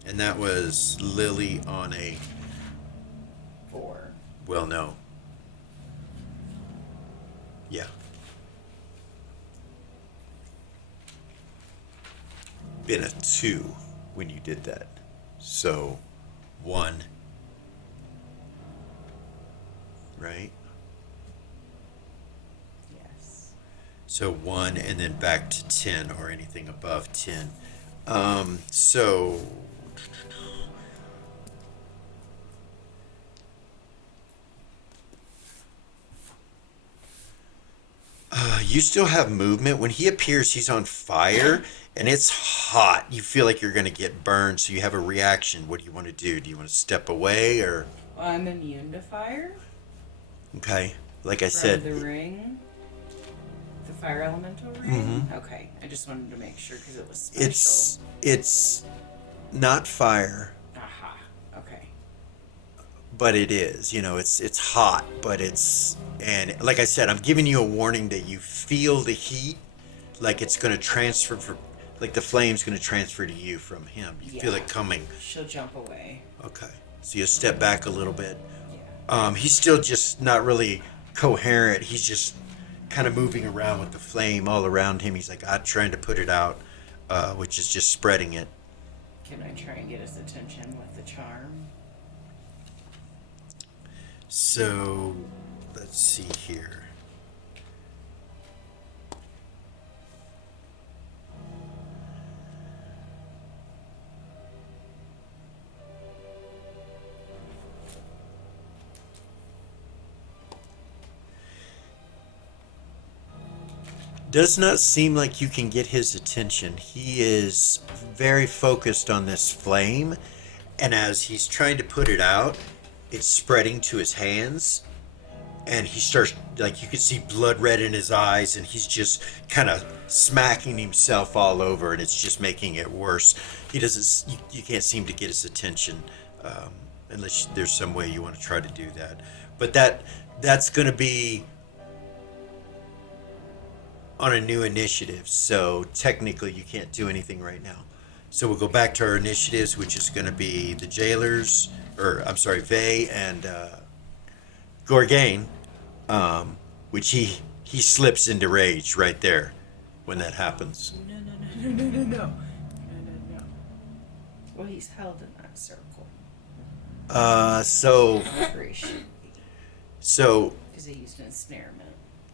And that was Lily on a... 4. Well, no. Yeah. been a 2 when you did that. So 1, right? Yes. So 1 and then back to 10 or anything above 10. So you still have movement. When he appears, he's on fire and it's hot. You feel like you're going to get burned, so you have a reaction. What do you want to do? Do you want to step away or? Well, I'm immune to fire Okay. Like I from said, the ring. The fire elemental ring? Okay. I just wanted to make sure because it was special. it's not fire, Aha. Okay. but it is. You know, it's hot, but and like I said, I'm giving you a warning that you feel the heat, like it's going to transfer like the flame's going to transfer to you from him. You feel Yeah. it coming. She'll jump away. Okay. So you step back a little bit. Yeah. He's still just not really coherent. He's just kind of moving around with the flame all around him. He's like, I'm trying to put it out, which is just spreading it. Can I try and get his attention with the charm? So, let's see here. Does not seem like you can get his attention. He is very focused on this flame, and as he's trying to put it out, it's spreading to his hands, and he starts, like, you can see blood red in his eyes, and he's just kind of smacking himself all over, and it's just making it worse. He doesn't, you can't seem to get his attention, unless there's some way you want to try to do that. But that's going to be on a new initiative, so technically you can't do anything right now. So we'll go back to our initiatives, which is going to be the jailers, or I'm sorry, Vey and Gorgain, which he slips into rage right there when that happens. No. Well, he's held in that circle. So Where he should be. so Because he used ensnarement.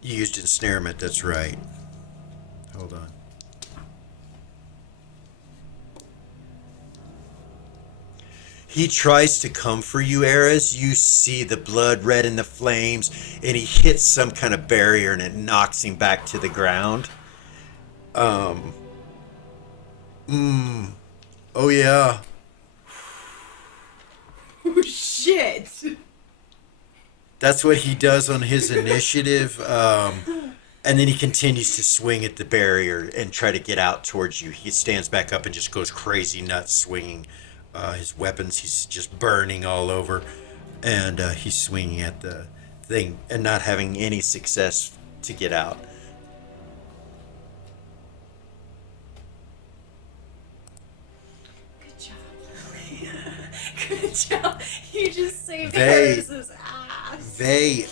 you used ensnarement. That's right. Hold on. He tries to come for you, Eris. You see the blood red in the flames, and he hits some kind of barrier, and it knocks him back to the ground. Oh yeah. Oh shit! That's what he does on his initiative. And then he continues to swing at the barrier and try to get out towards you. He stands back up and just goes crazy nuts, swinging his weapons. He's just burning all over. And he's swinging at the thing and not having any success to get out. Good job. Good job. You just saved They- Eris's ass. They,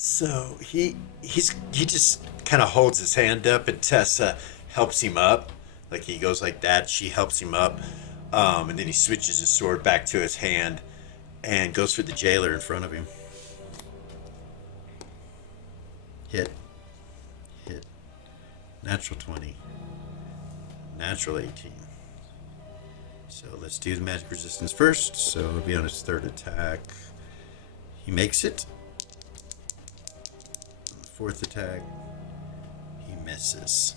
So he just kind of holds his hand up, and Tessa helps him up. Like he goes like that, she helps him up, and then he switches his sword back to his hand, and goes for the jailer in front of him. Hit, natural 20, natural 18. So let's do the magic resistance first. So it'll be on his third attack. He makes it. Fourth attack, he misses.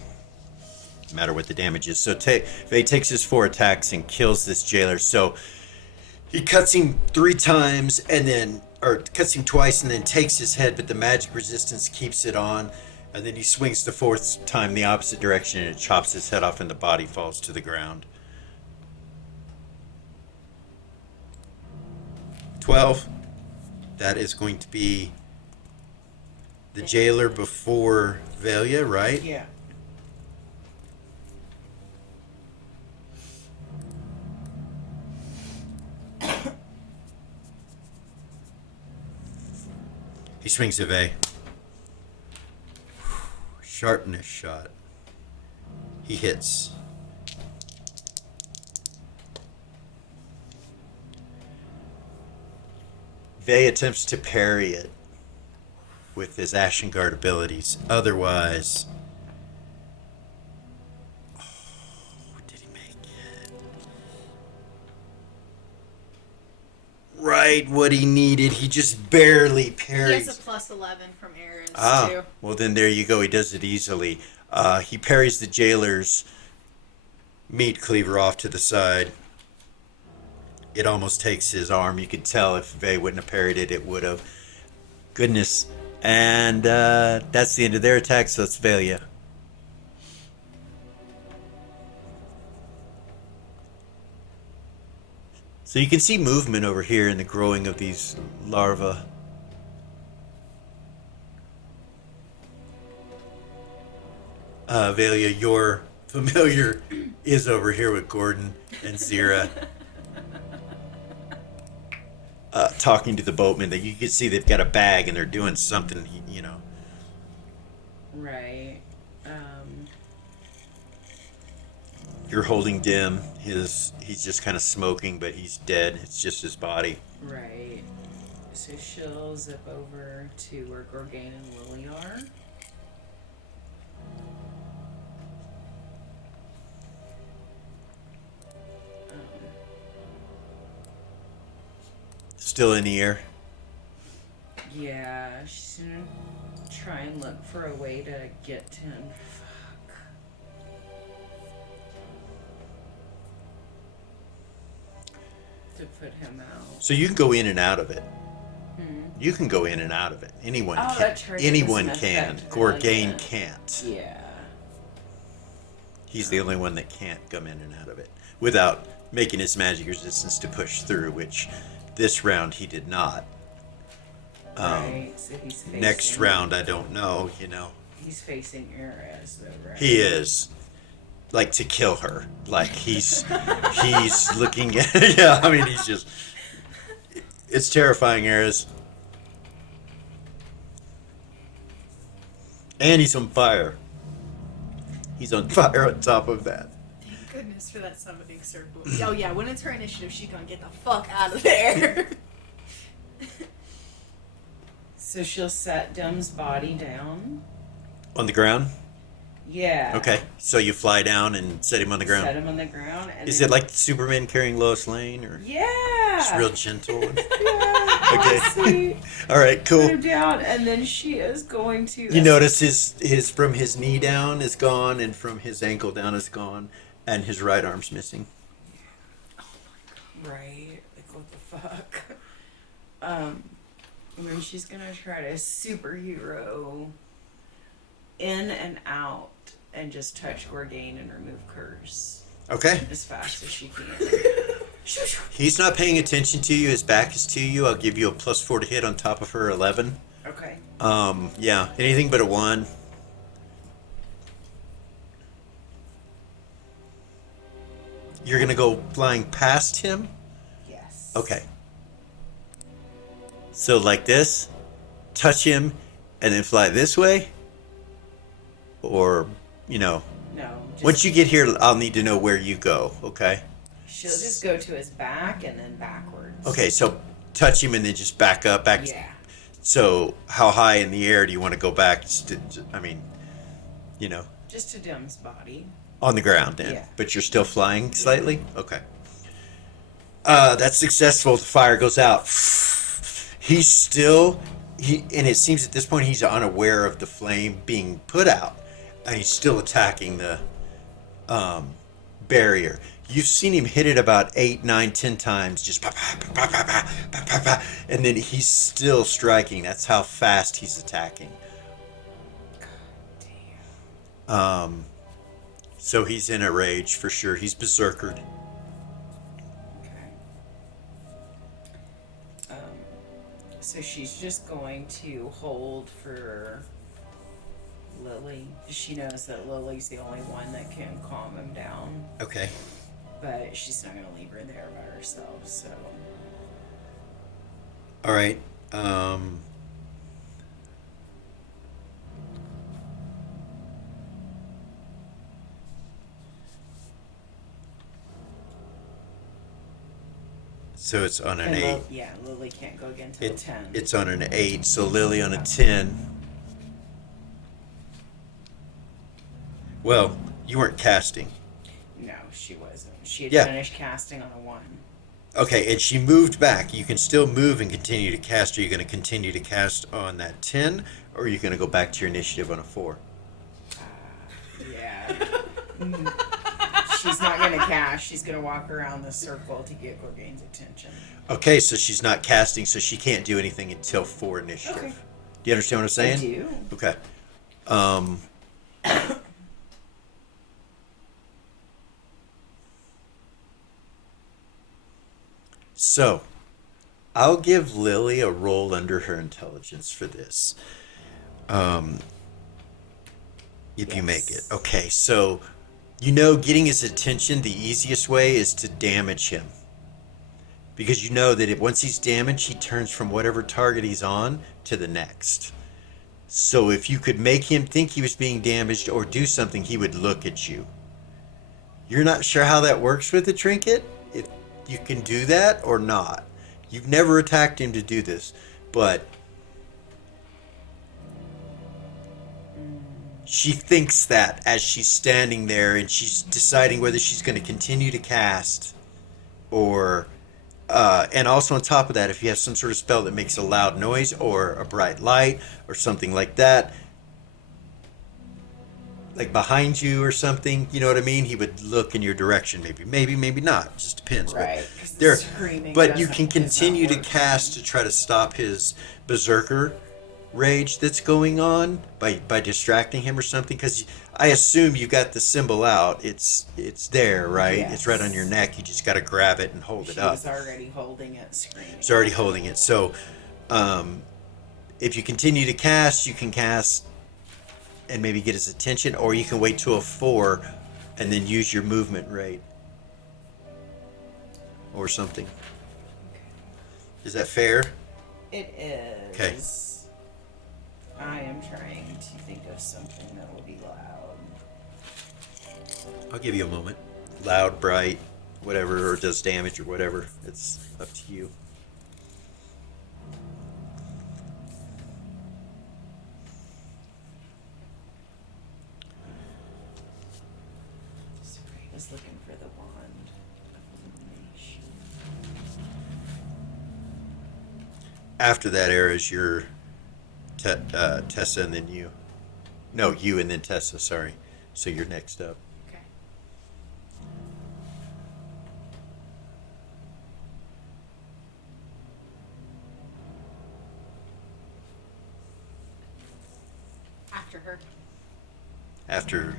No matter what the damage is. So Vey takes his 4 attacks and kills this jailer. So he cuts him 3 times and then, or cuts him twice and then takes his head, but the magic resistance keeps it on. And then he swings the 4th time the opposite direction and it chops his head off and the body falls to the ground. 12. That is going to be the jailer before Velia, right? Yeah. He swings a Vey. Sharpness shot. He hits. Vey attempts to parry it with his Ashen Guard abilities. Otherwise... Oh, did he make it? Right what he needed. He just barely He parries. has a plus 11 from Aaron's Ah, too. well then there you go. He does it easily. He parries the jailer's meat cleaver off to the side. It almost takes his arm. You could tell if Vey wouldn't have parried it, it would have. Goodness. And that's the end of their attack, so it's Velia. So you can see movement over here in the growing of these larvae. Velia, your familiar is over here with Gordon and Zira. Talking to the boatman, that you can see they've got a bag and they're doing something, you know. Right. You're holding Dim. He's just kind of smoking, but he's dead. It's just his body. Right. So she'll zip over to where Gorgain and Lily are. Still in the air. Yeah, she's gonna try and look for a way to get to him. Fuck. To put him out. So you can go in and out of it. Hmm. You can go in and out of it. Anyone Oh, can. that charge Anyone doesn't can. affect Gorgain Velia. can't. Yeah. He's the only one that can't come in and out of it without making his magic resistance to push through, which this round he did not. Right. So he's facing, Next round, I don't know, you know. He's facing Ares, though, right? He is. Like, to kill her. Like, he's looking at... Yeah, I mean, he's just... It's terrifying, Ares. And he's on fire. He's on fire on top of that. Thank goodness for that summoning circle. Oh yeah, when it's her initiative, she's gonna get the fuck out of there. So she'll set Dum's body down. On the ground? Yeah. Okay, so you fly down and set him on the ground. Set him on the ground. And Is then- it like Superman carrying Lois Lane, or Yeah. just real gentle? Yeah. Okay. Sweet. All right, Put cool. him down, and then she is going to. You notice his from his knee down is gone, and from his ankle down is gone, and his right arm's missing. Right. Like what the fuck. And then she's gonna try to superhero in and out and just touch Gorgain and remove curse Okay. as fast as she can. He's not paying attention to you. His back is to you. I'll give you a +4 to hit on top of her 11. Okay. Yeah, anything but a 1. You're gonna go flying past him? Yes. Okay. So like this, touch him, and then fly this way? Or, you know, No. Just, once you get here, I'll need to know where you go, okay? she'll just go to his back and then backwards. Okay, so touch him and then just back up. Yeah. So how high in the air do you want to go back? I mean, you know, Just to Dum's body. on the ground then. Yeah. But you're still flying slightly? Okay. That's successful. The fire goes out. He's still... and it seems at this point he's unaware of the flame being put out. And he's still attacking the barrier. You've seen him hit it about 8, 9, 10 times, just and then he's still striking. That's how fast he's attacking. So he's in a rage for sure. He's berserkered. Okay. So she's just going to hold for Lily. She knows that Lily's the only one that can calm him down, Okay. but she's not going to leave her there by herself. So All right. So it's on an and 8. yeah, Lily can't go again till 10. It's on an 8. So Lily on a 10. Well, you weren't casting. No, she wasn't. She had Yeah. finished casting on a 1. Okay, and she moved back. You can still move and continue to cast. Are you going to continue to cast on that 10, or are you going to go back to your initiative on a 4? Yeah. She's not going to cast. She's going to walk around the circle to get Gorgane's attention. Okay, so she's not casting, so she can't do anything until 4 initiative. Okay. Do you understand what I'm saying? I do. Okay. So, I'll give Lily a roll under her intelligence for this. If you make it. Yes. Okay, so getting his attention, the easiest way is to damage him. Because you know that once he's damaged, he turns from whatever target he's on to the next. So if you could make him think he was being damaged or do something, he would look at you. You're not sure how that works with the trinket? If you can do that or not. You've never attacked him to do this, but she thinks that as she's standing there and she's deciding whether she's going to continue to cast or and also on top of that, if you have some sort of spell that makes a loud noise or a bright light or something like that, like behind you or something, you know what I mean? He would look in your direction, maybe not. Just depends. Right. But Screaming but you can does not continue to work. cast to try to stop his berserker rage that's going on by distracting him or something, because I assume you got the symbol out. It's there, right? Yes. It's right on your neck. You just got to grab it and hold it She up. was already holding it, screaming. It's already holding it. So if you continue to cast, you can cast and maybe get his attention, or you can wait till a 4 and then use your movement rate or something. Is that fair? It is. Okay. I am trying to think of something that will be loud. I'll give you a moment. Loud, bright, whatever, or does damage or whatever. It's up to you. Sorry, I was looking for the wand of illumination. After that era is your Tessa and then you. No, you and then Tessa, sorry. So you're next up. Okay. After her. After,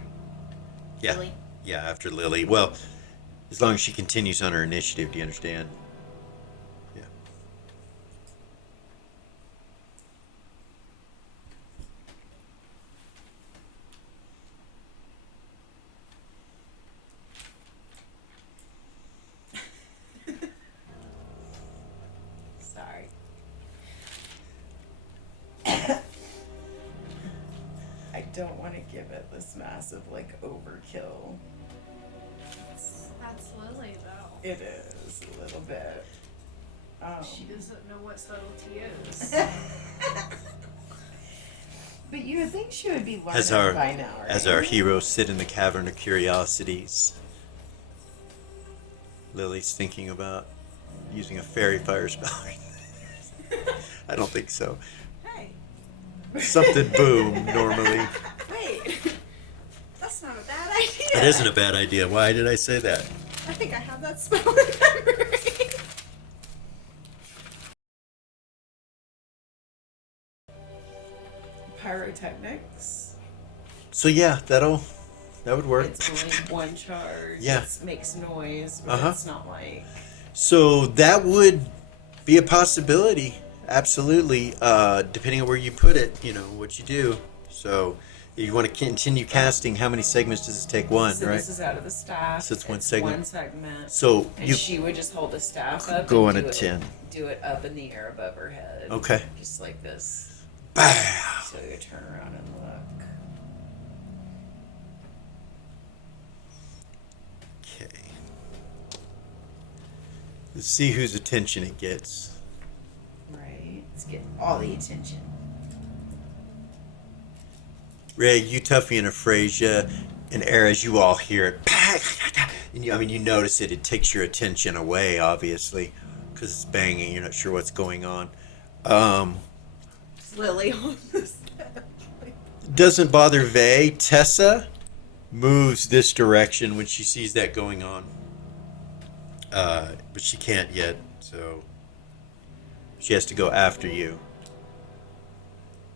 yeah. Lily. Yeah, after Lily. Well, as long as she continues on her initiative, do you understand? Yeah. Sorry. I don't want to give it this massive, overkill. That's Lily, though. It is a little bit. She doesn't know what subtlety is. But you would think she would be learning As our by now, right? as our heroes sit in the cavern of curiosities, Lily's thinking about using a fairy fire spell. I don't think so. Hey, Something boom normally. wait. That's not a bad idea. That isn't a bad idea. Why did I say that? I think I have that spell in memory. Pyrotechnics. So yeah, that would work. It's only one charge. Yeah. It makes noise, but Uh-huh. it's not like. So that would be a possibility, absolutely. Depending on where you put it, what you do. So, if you want to continue casting, how many segments does it take? One, So right? this is out of the staff. So it's one segment. One segment. So And you she would just hold the staff up. go and on do a it- 10. Do it up in the air above her head. Okay. Just like this. Bam! So you turn around and look. Okay. Let's see whose attention it gets. Right. Let's get all the attention. Ray, you, Tuffy, and Afrasia, and Eras, you all hear it. And you notice it. It takes your attention away, obviously, because it's banging. You're not sure what's going on. Lily on the step. Doesn't bother Vay. Tessa moves this direction when she sees that going on. But she can't yet, so she has to go after you.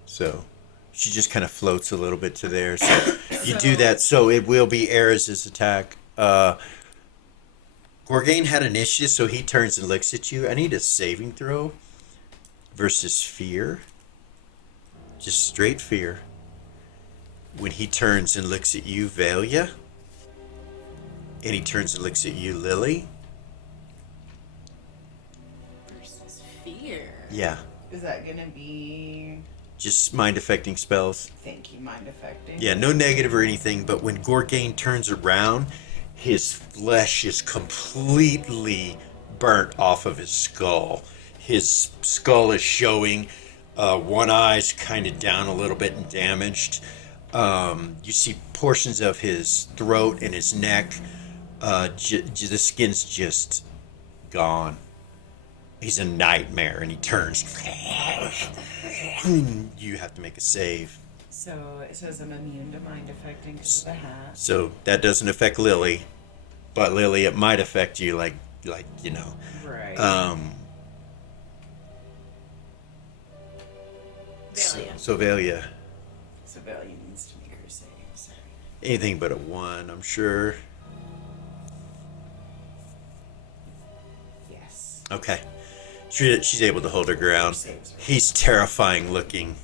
So she just kind of floats a little bit to there. So you do that. So it will be Eris' attack. Gorgain had initiative, so he turns and looks at you. I need a saving throw versus fear. Just straight fear. When he turns and looks at you, Valia. And he turns and looks at you, Lily. Versus fear. Yeah. Is that gonna be? Just mind affecting spells. Thank you, mind affecting. Yeah, no negative or anything, but when Gorgain turns around, his flesh is completely burnt off of his skull. His skull is showing. One eye's kind of down a little bit and damaged. You see portions of his throat and his neck. The skin's just gone. He's a nightmare, and he turns. You have to make a save. So it says I'm immune to mind affecting because of the hat. So that doesn't affect Lily, but Lily, it might affect you, like Right. Valia. So Valia, So Valia needs to make her save. Sorry. anything but a 1, I'm sure. Yes. Okay, she's able to hold her ground. Saves her. He's terrifying looking.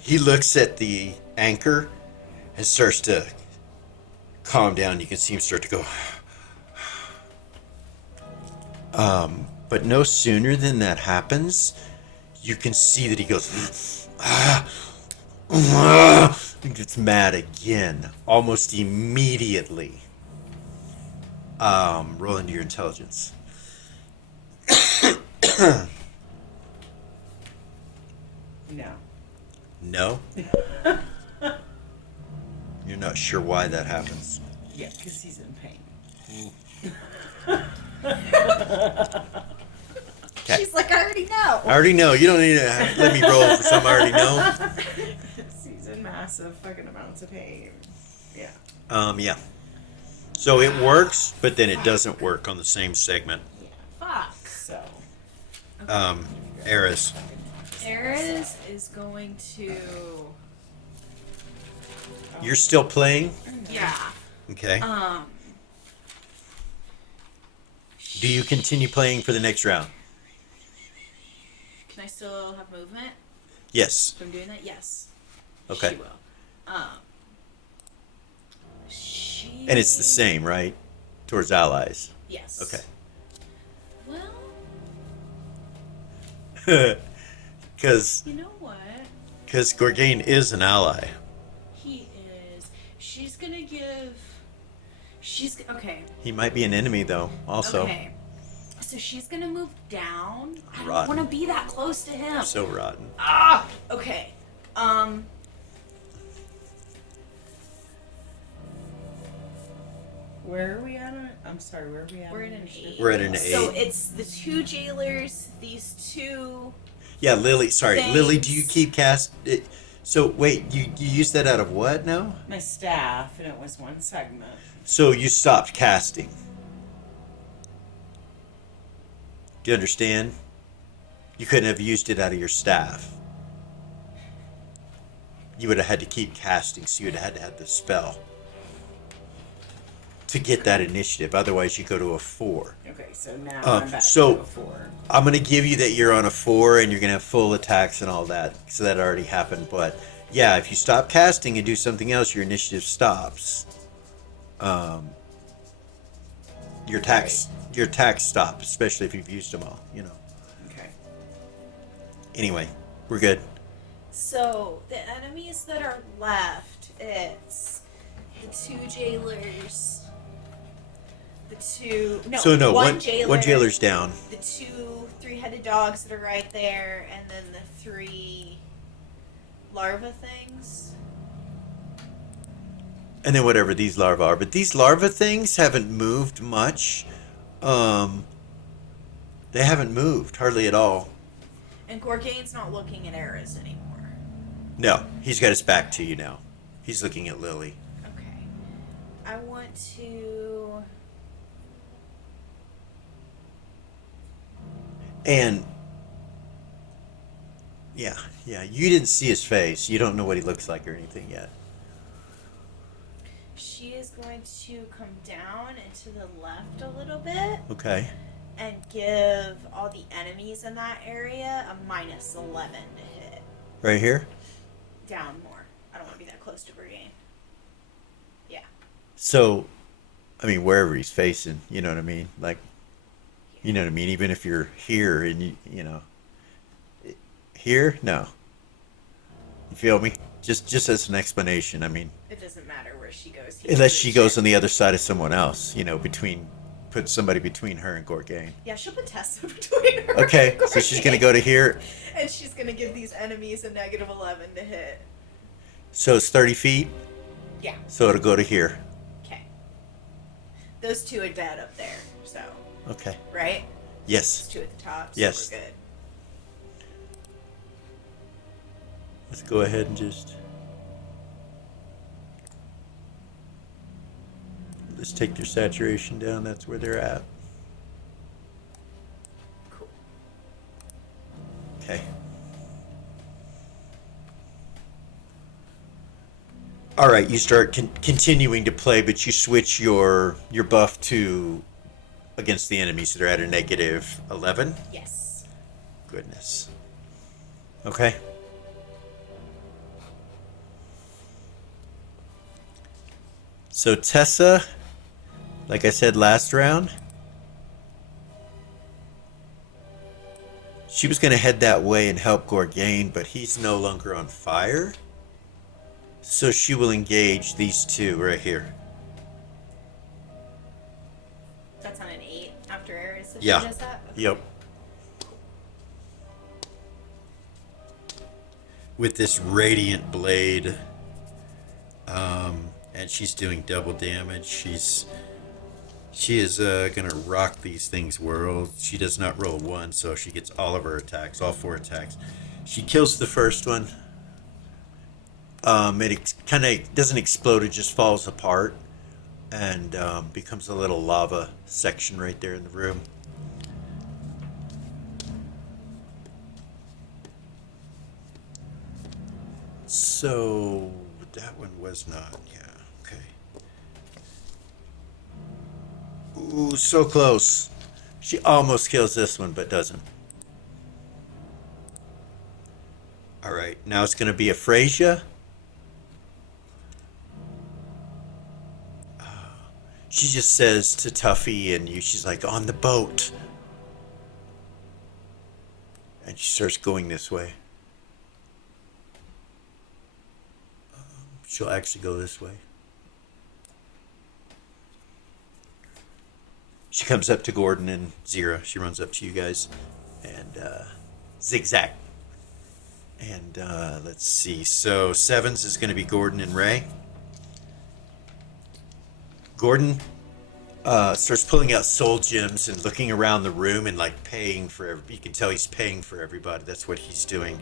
He looks at the anchor and starts to calm down. You can see him start to go. But no sooner than that happens, you can see that he goes. He gets mad again, almost immediately. Roll into your intelligence. No. No? You're not sure why that happens. Yeah, because he's in pain. Okay. She's like, I already know. I already know. You don't need to let me roll for something I already know. He's in massive fucking amounts of pain. Yeah. Yeah. So it works, but then it doesn't work on the same segment. Fuck. So. Eris. Eris is going to. You're still playing? Yeah. Okay. Um. Do you continue playing for the next round? Can I still have movement Yes. if I'm doing that? Yes. Okay. She will. She. And it's the same, right? Towards allies. Yes. Okay. Well, Because you know what? Gorgain is an ally. He is. She's gonna give. She's okay. He might be an enemy, though, also. Okay. So she's gonna move down. I don't Rotten. want to be that close to him. So rotten. Ah. Okay. Where are we at? I'm sorry, where are we at? We're at an initiative? 8. We're at an So 8. it's the 2 jailers, these 2. Yeah, Lily. Sorry, Thanks. Lily. Do you keep cast? So wait, you use that out of what now? My staff, and it was one segment. So you stopped casting. Do you understand? You couldn't have used it out of your staff. You would have had to keep casting, so you would have had to have the spell. to get that initiative. Otherwise, you go to a 4. Okay, so now Uh, I'm back so- to a 4. I'm going to give you that you're on a 4 and you're going to have full attacks and all that. So that already happened. But yeah, if you stop casting and do something else, your initiative stops. Your attacks stop, especially if you've used them all, you know. Okay. Anyway, we're good. So the enemies that are left, it's the 2 jailers, one jailer, one jailer's down. the 2 3-headed dogs that are right there, and then the 3 larva things. And then whatever these larvae are. But these larva things haven't moved much. They haven't moved hardly at all. And Gorgane's not looking at arrows anymore. No, he's got his back to you now. He's looking at Lily. Okay. I want to. And yeah, you didn't see his face. You don't know what he looks like or anything yet. She is going to come down and to the left a little bit Okay. and give all the enemies in that area a -11 to hit. Right here. Down more. I don't want to be that close to Brigade. Yeah. So, I mean, wherever he's facing, you know what I mean? Like, you know what I mean? Even if you're here and you know, here, no. You feel me? Just as an explanation. I mean, It doesn't matter where she goes. unless she goes on the other side of someone else, you know, put somebody between her and Gorgane. Yeah, she'll put Tessa between her. Okay, and so she's gonna Gorgane. go to here. And she's gonna give these enemies a -11 to hit. So it's 30 feet. Yeah. So it'll go to here. Okay. Those 2 are dead up there, so Okay. right? Yes. Those 2 at the top. So Yes. We're good. Let's go ahead and let's take their saturation down. That's where they're at. Cool. Okay. All right, you start continuing to play, but you switch your buff to against the enemies that are at a -11. Yes. Goodness. Okay. So Tessa, like I said last round, she was going to head that way and help Gorgane, but he's no longer on fire. So she will engage these 2 right here. That's on an 8 after Ares. So Yeah. She does that? Okay. Yep. With this radiant blade, and she's doing double damage. She is gonna rock these things world. She does not roll 1, so she gets all of her attacks, all 4 attacks. She kills the first one. It kind of doesn't explode; it just falls apart and becomes a little lava section right there in the room. So that one was not, yeah, okay. Ooh, so close. She almost kills this one, but doesn't. All right, now it's going to be Aphrasia. She just says to Tuffy and you, she's like, on the boat. And she starts going this way. She'll actually go this way. She comes up to Gordon and Zira. She runs up to you guys and zigzag. And let's see. So sevens is going to be Gordon and Ray. Gordon starts pulling out soul gems and looking around the room and like paying for. You can tell he's paying for everybody. That's what he's doing.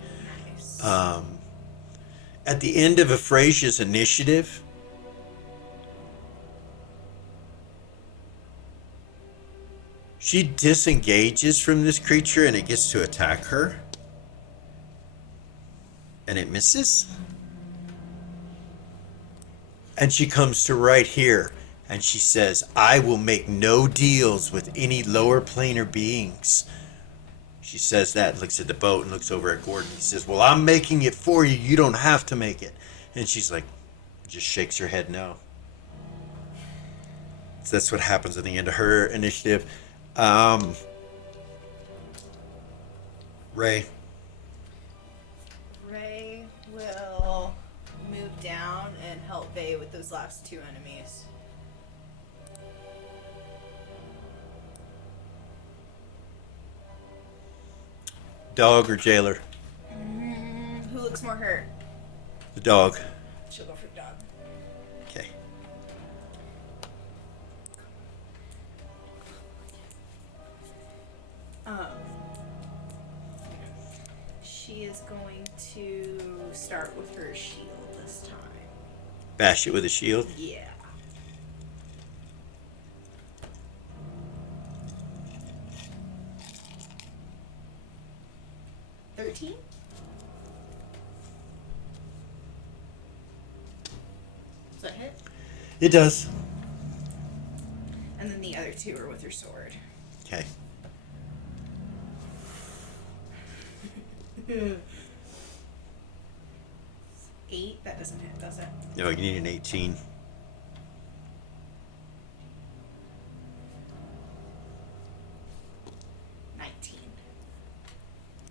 Nice. At the end of Aphrasia's initiative, she disengages from this creature and it gets to attack her. And it misses. And she comes to right here. And she says, I will make no deals with any lower planar beings. She says that, looks at the boat and looks over at Gordon. He says, well, I'm making it for you. You don't have to make it. And she's like, just shakes her head no. So that's what happens at the end of her initiative. Ray. Ray will move down and help Vay with those last two enemies. Dog or jailer? Who looks more hurt? The dog. She'll go for the dog. Okay. She is going to start with her shield this time. Bash it with a shield. Yeah. $13? Does that hit? It does. And then the other two are with her sword. Okay. Eight? That doesn't hit, does it? No, you need an 18.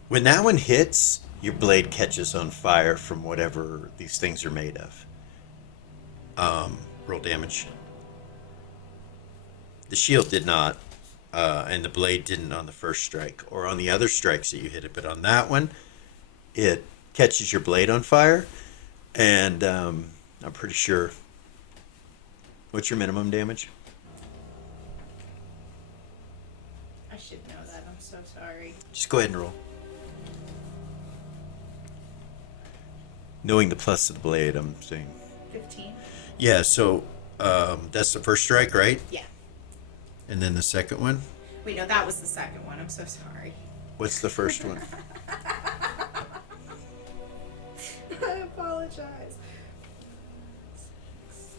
When that one hits, your blade catches on fire from whatever these things are made of. Roll damage. The shield did not, and the blade didn't on the first strike, or on the other strikes that you hit it, but on that one, it catches your blade on fire, and I'm pretty sure. What's your minimum damage? I should know that. I'm so sorry. Just go ahead and roll. Knowing the plus of the blade, I'm saying. 15? Yeah, so that's the first strike, right? Yeah. And then the second one? Wait, no, that was the second one. I'm so sorry. What's the first one? I apologize.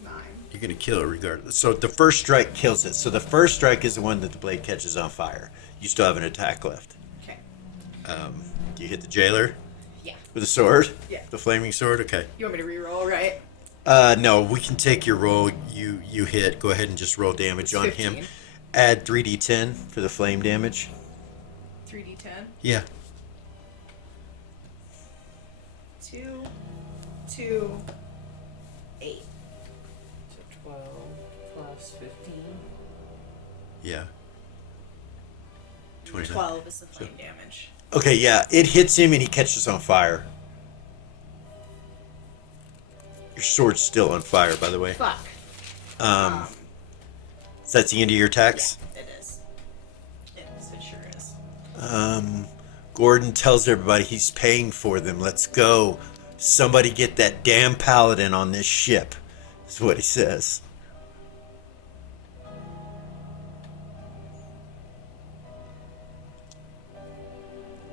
9. You're going to kill it regardless. So the first strike kills it. So the first strike is the one that the blade catches on fire. You still have an attack left. Okay. Do you hit the jailer? Yeah. With a sword? Yeah. The flaming sword? Okay. You want me to re-roll, right? No, we can take your roll. You hit. Go ahead and just roll damage It's on 15. him. Add 3d10 for the flame damage. 3d10. Yeah. 2, 2, 8. So 12 plus 15. Yeah. 20. 12 is the flame damage. Okay, yeah. It hits him and he catches on fire. Your sword's still on fire, by the way. Fuck. So that's the end of your attacks? Yeah, it is. It sure is. Gordon tells everybody he's paying for them. Let's go. Somebody get that damn paladin on this ship. Is what he says.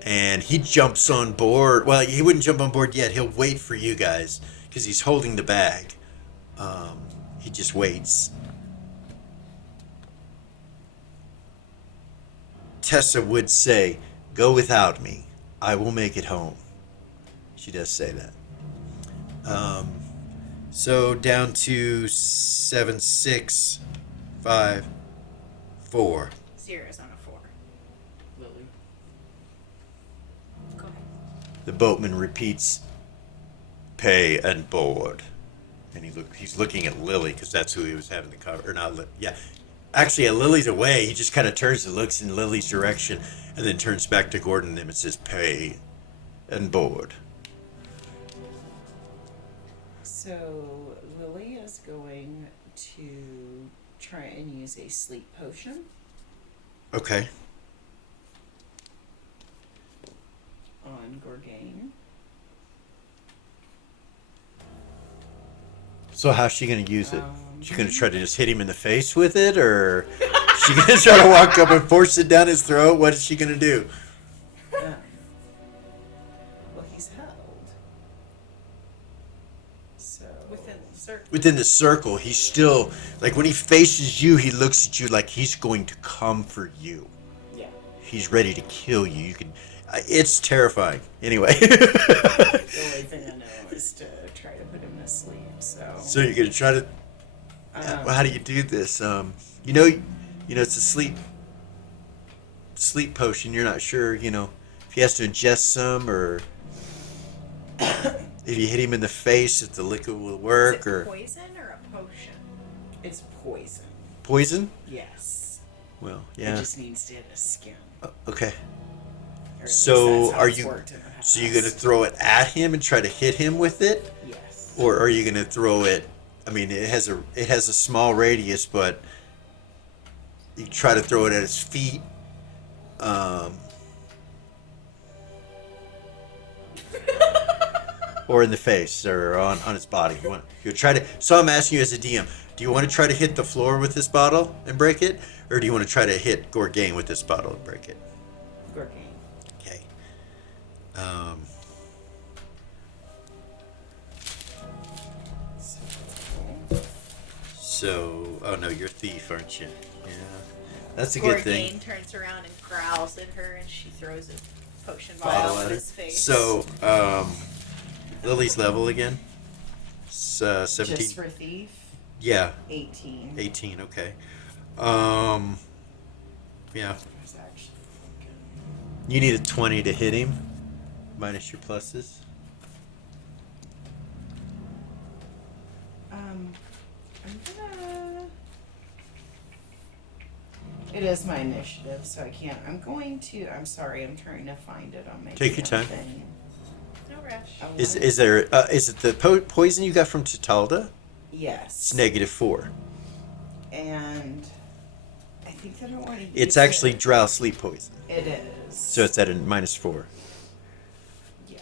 And he jumps on board. Well, he wouldn't jump on board yet. He'll wait for you guys because he's holding the bag. He just waits. Tessa would say, go without me. I will make it home. She does say that. So down to 7, 6, 5, 4. Zero's on a 4. Lily. Go ahead. The boatman repeats, pay and board. And he's looking at Lily because that's who he was having the cover. Or not, yeah. Actually, Lily's away. He just kind of turns and looks in Lily's direction and then turns back to Gordon and it says, pay and board. So Lily is going to try and use a sleep potion Okay. on Gorgain. So how's she going to use it? She going to try to just hit him in the face with it, or she going to try to walk up and force it down his throat? What is she going to do? Well, he's held. So Within certain within the circle, he's still like when he faces you, he looks at you like he's going to come for you. Yeah. He's ready to kill you. You can. It's terrifying. Anyway. The only thing I know is to try to put him to sleep. So you're gonna try to. How do you do this? It's a sleep potion. You're not sure. If he has to ingest some or if you hit him in the face, if the liquid will work Is it or poison or a potion? it's poison. poison. Yes. Well, It yeah. just needs to hit his skin. Okay. Or at So least that's how are it's you? worked in the past. So you're gonna throw it at him and try to hit him with it, Yes. or are you gonna throw it? I mean, it has a small radius, but you try to throw it at his feet. Or in the face, or on his body. You try to. So I'm asking you as a DM, do you want to try to hit the floor with this bottle and break it, or do you want to try to hit Gorgain with this bottle and break it? Gorgain. Okay. Oh no, you're a thief, aren't you? Yeah, that's a good thing. Gorgain turns around and growls at her, and she throws a potion Bottle bottle at in her. his face. So, Lily's level again? 17. Just for thief, Yeah, 18. 18. Okay. Yeah. That's actually You need a 20 to hit him, minus your pluses. I'm gonna. It is my initiative, so I can't. I'm sorry. I'm trying to find it on my. Take your damn time. Thing. no rush. I Is want- is there? Is it the poison you got from Citalda? Yes. It's -4. And I think that I want to use It's actually it. drow sleep poison, It is. so it's at a -4. Yeah.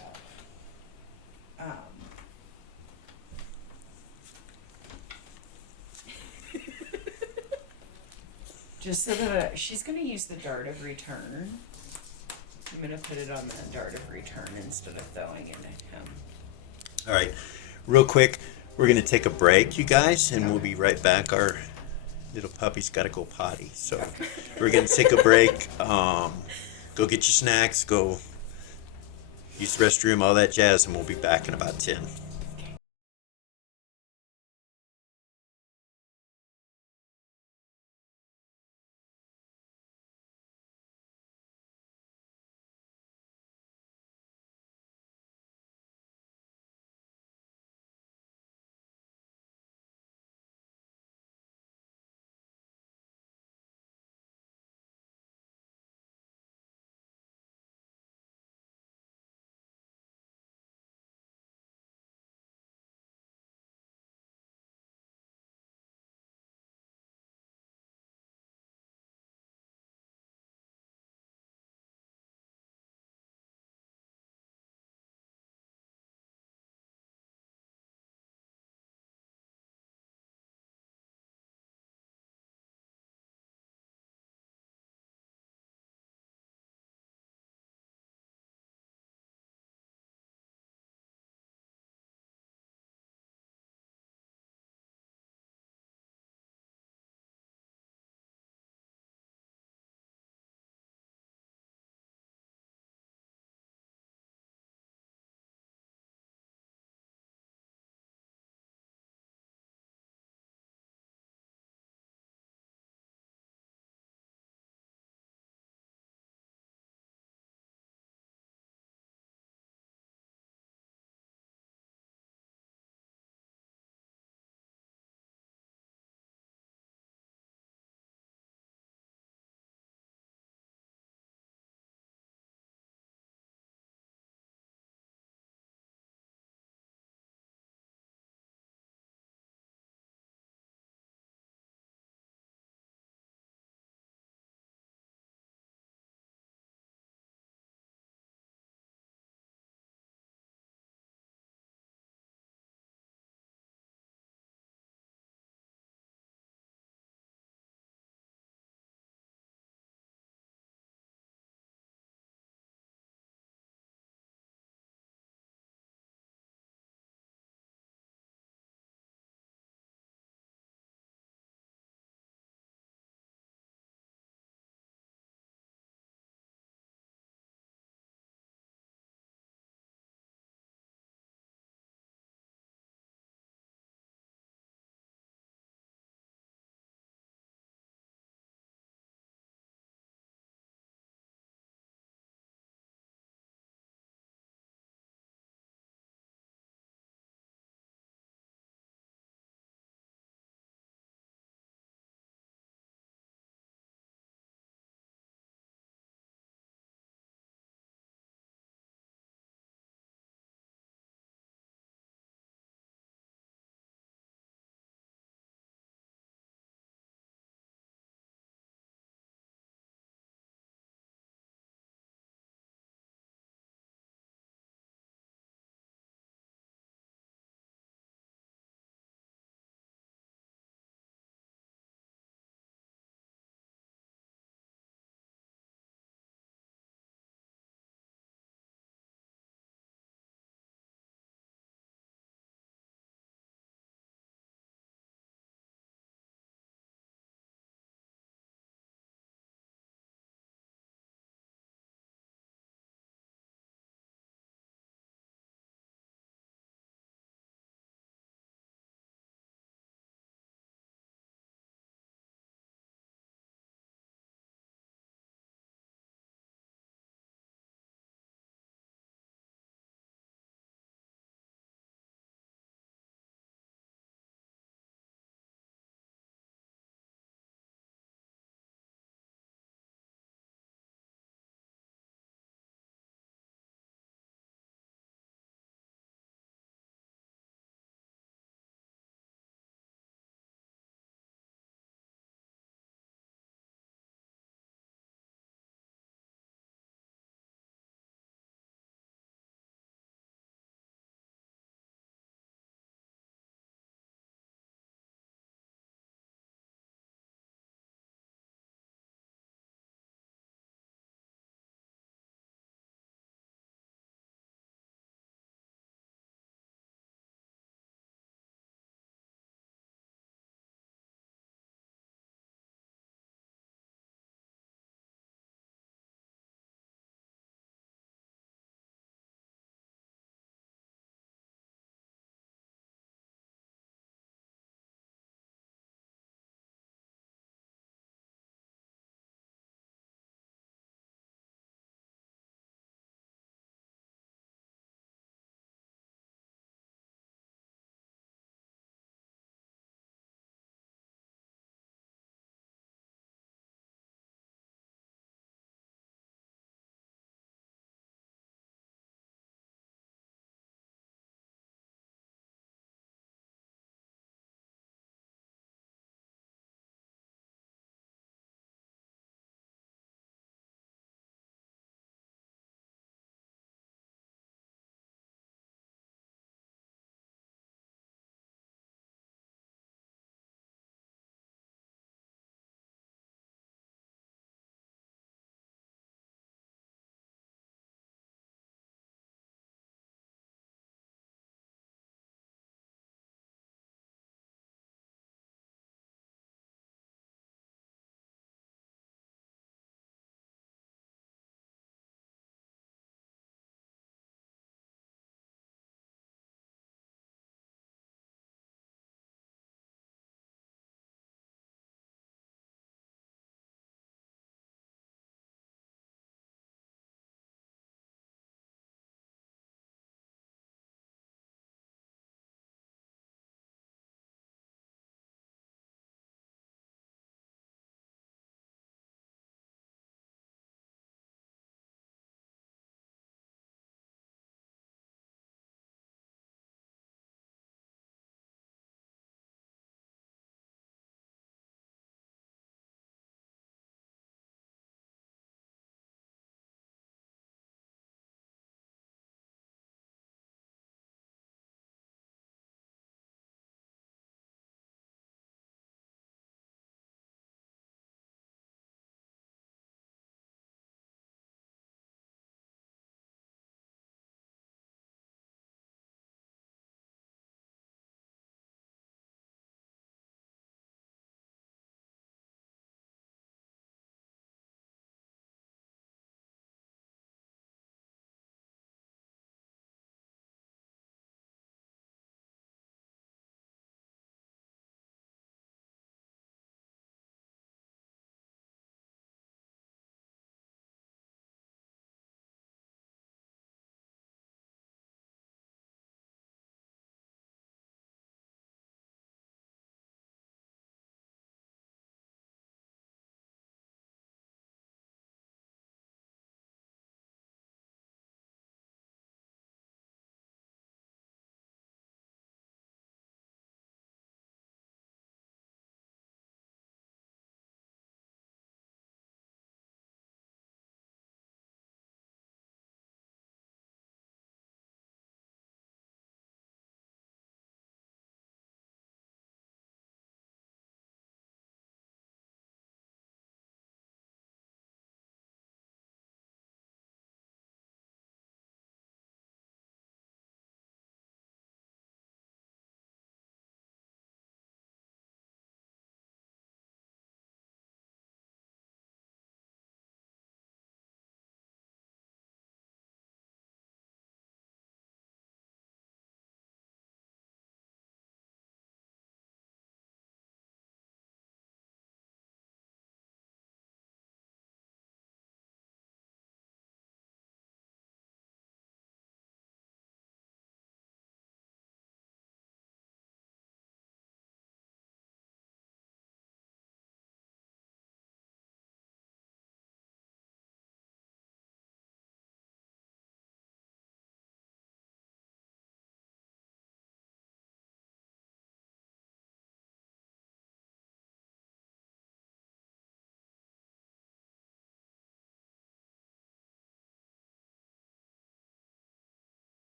Just so that she's going to use the dart of return. I'm going to put it on the dart of return instead of throwing it at him. All right, real quick, we're gonna take a break, you guys, and we'll be right back. Our little puppy's got to go potty, so we're gonna take a break. Go get your snacks, go use the restroom, all that jazz, and we'll be back in about 10.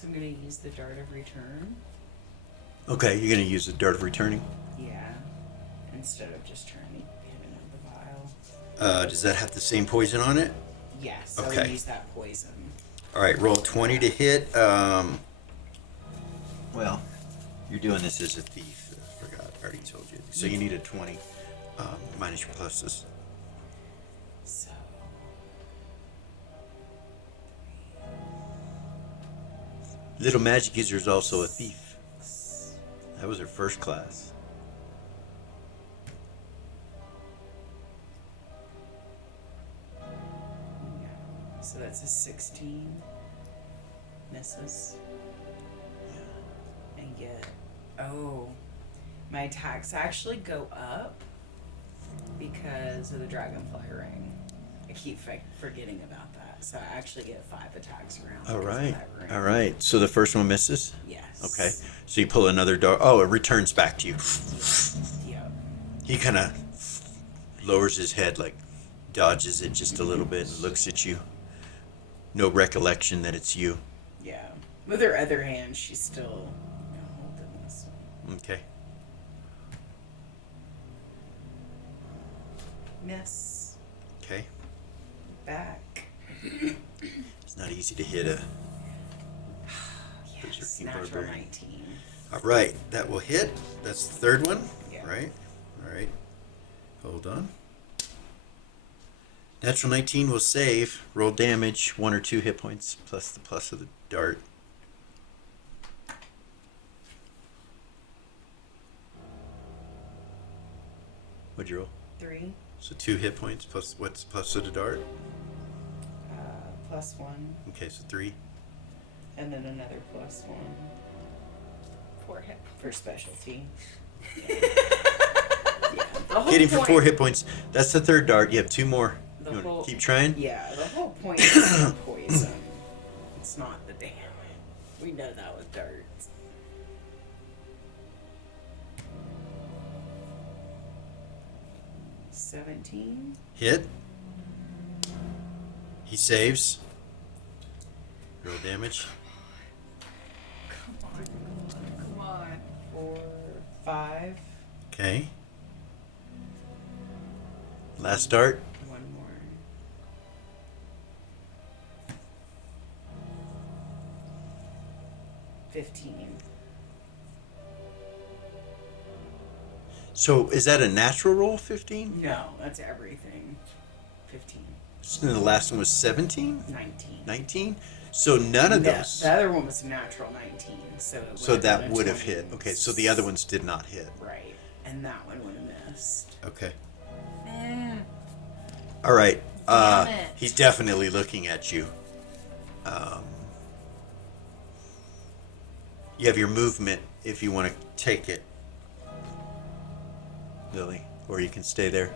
So I'm going to use the dart of return. Okay, you're going to use the dart of returning. Yeah. Instead of just trying to hit him with the vial. Does that have the same poison on it? Yes, I Okay. would use that poison. All right, roll 20 to hit. Well, you're doing this as a thief. I forgot. I already told you. So you need a 20 minus your pluses. So. Little Magic User is also a thief. That was her first class. So that's a 16. Misses. And get. Oh. My attacks actually go up because of the dragonfly ring. I keep forgetting about that. So I actually get 5 attacks around. All because of right. that ring. All right. So the first one misses? Yes. Okay. So you pull another dart. Oh, it returns back to you. Yep. He kind of lowers his head, like dodges it just a little bit and looks at you. No recollection that it's you. Yeah. With her other hand, she's still holding this one. Okay. Miss. Okay. Back. It's not easy to hit a. Yes. Berserking Natural barbarian. 19. All right, that will hit. That's the third one. Yeah. Right. All right. Hold on. Natural 19 will save. Roll damage, 1 or 2 hit points plus the plus of the dart. What'd you roll? 3. So 2 hit points plus what's plus of the dart? Plus 1. Okay, so 3. And then another plus 1 4 hit. for specialty. Yeah. The whole Hitting for point- 4 hit points. That's the third dart. You have 2 more. The You want whole- to keep trying? Yeah, the whole point is the poison. It's not the damage. We know that with darts. $17. Hit. He saves. Roll damage. Come on. Come on. 4, 5. Okay. Last dart. 1 more. $15. So is that a natural roll, 15? No, that's everything. 15. So then the last one was 17? 19. 19? So none of No, those. the other one was natural 19, so it So would've that been a would have 20. hit. Okay, so the other ones did not hit. Right, and that one would have missed. Okay. Mm. All right. Damn it. He's definitely looking at you. You have your movement if you want to take it, Lily, or you can stay there.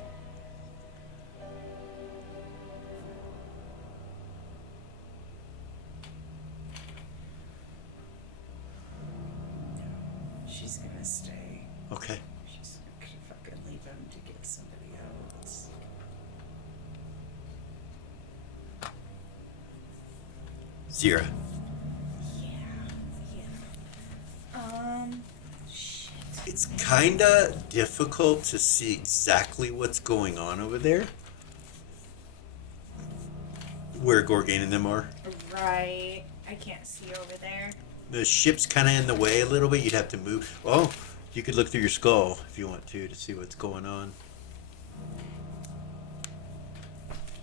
She's gonna stay. Okay. She's gonna fucking leave him to get somebody else. Zira. Shit. It's kind of difficult to see exactly what's going on over there. Where Gorgain and them are. Right. I can't see over there. The ship's kind of in the way a little bit. You'd have to move. Well, you could look through your skull if you want to see what's going on.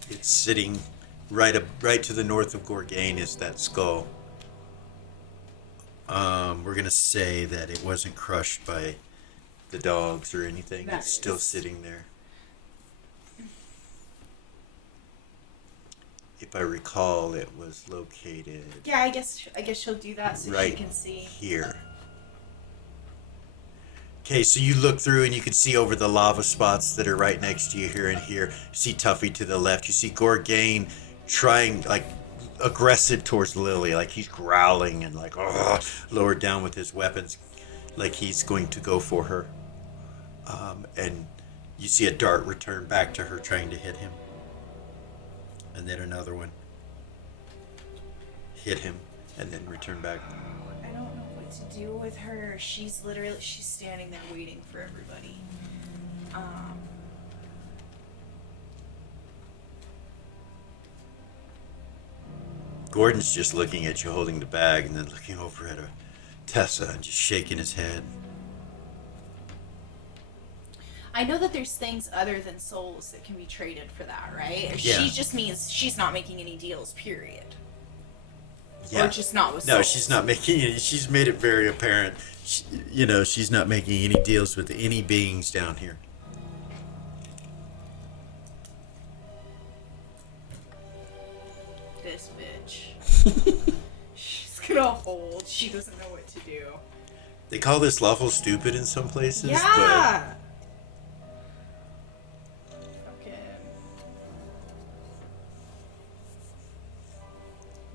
It's sitting right to the north of Gorgain is that skull. We're gonna say that it wasn't crushed by the dogs or anything. It's still Nice. sitting there. If I recall, it was located Yeah, I guess she'll do that so right she can see. here. Okay, so you look through and you can see over the lava spots that are right next to you here and here. You see Tuffy to the left. You see Gorgain trying, like, aggressive towards Lily, like he's growling and like, lowered down with his weapons, like he's going to go for her. And you see a dart return back to her trying to hit him. And then another one hit him. and then return back. I don't know what to do with her. She's standing there waiting for everybody. Gordon's just looking at you holding the bag and then looking over at Tessa and just shaking his head. I know that there's things other than souls that can be traded for that, right? Or Yeah. she just means she's not making any deals, period. Yeah. Or just not with souls. No, she's not making any. She's made it very apparent. She's not making any deals with any beings down here. This bitch. She's gonna hold. She doesn't know what to do. They call this lawful stupid in some places, Yeah. Fucking.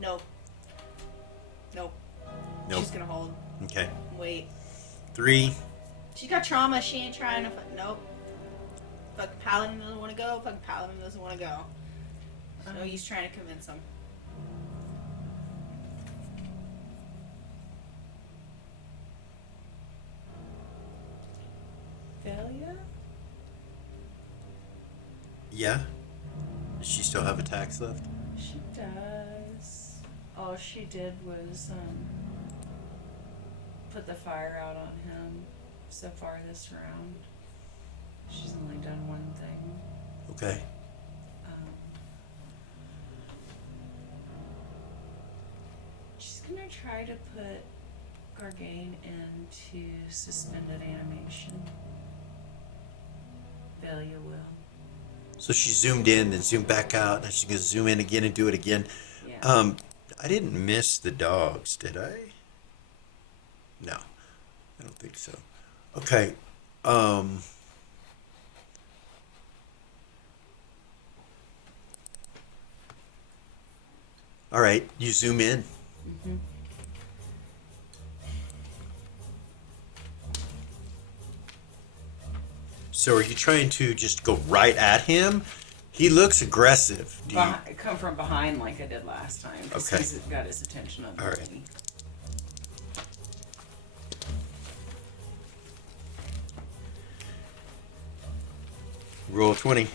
Nope. Nope. Nope. She's gonna hold. but okay. Wait. 3. She got trauma. She ain't trying to. Nope. Fucking Paladin doesn't want to go. Fucking Paladin doesn't want to go. So he's trying to convince him. Failure? Yeah. Does she still have attacks left? She does. All she did was put the fire out on him so far this round. She's only done one thing. Okay. She's gonna try to put Gargane into suspended animation. Velia will. So she zoomed in, then zoomed back out, and she's gonna zoom in again and do it again. Yeah. I didn't miss the dogs, did I? No, I don't think so. Okay. All right, you zoom in. Mm-hmm. So are you trying to just go right at him? He looks aggressive. Do you, Come from behind like I did last time. 'Cause Okay. He's got his attention on All right. me. roll 20.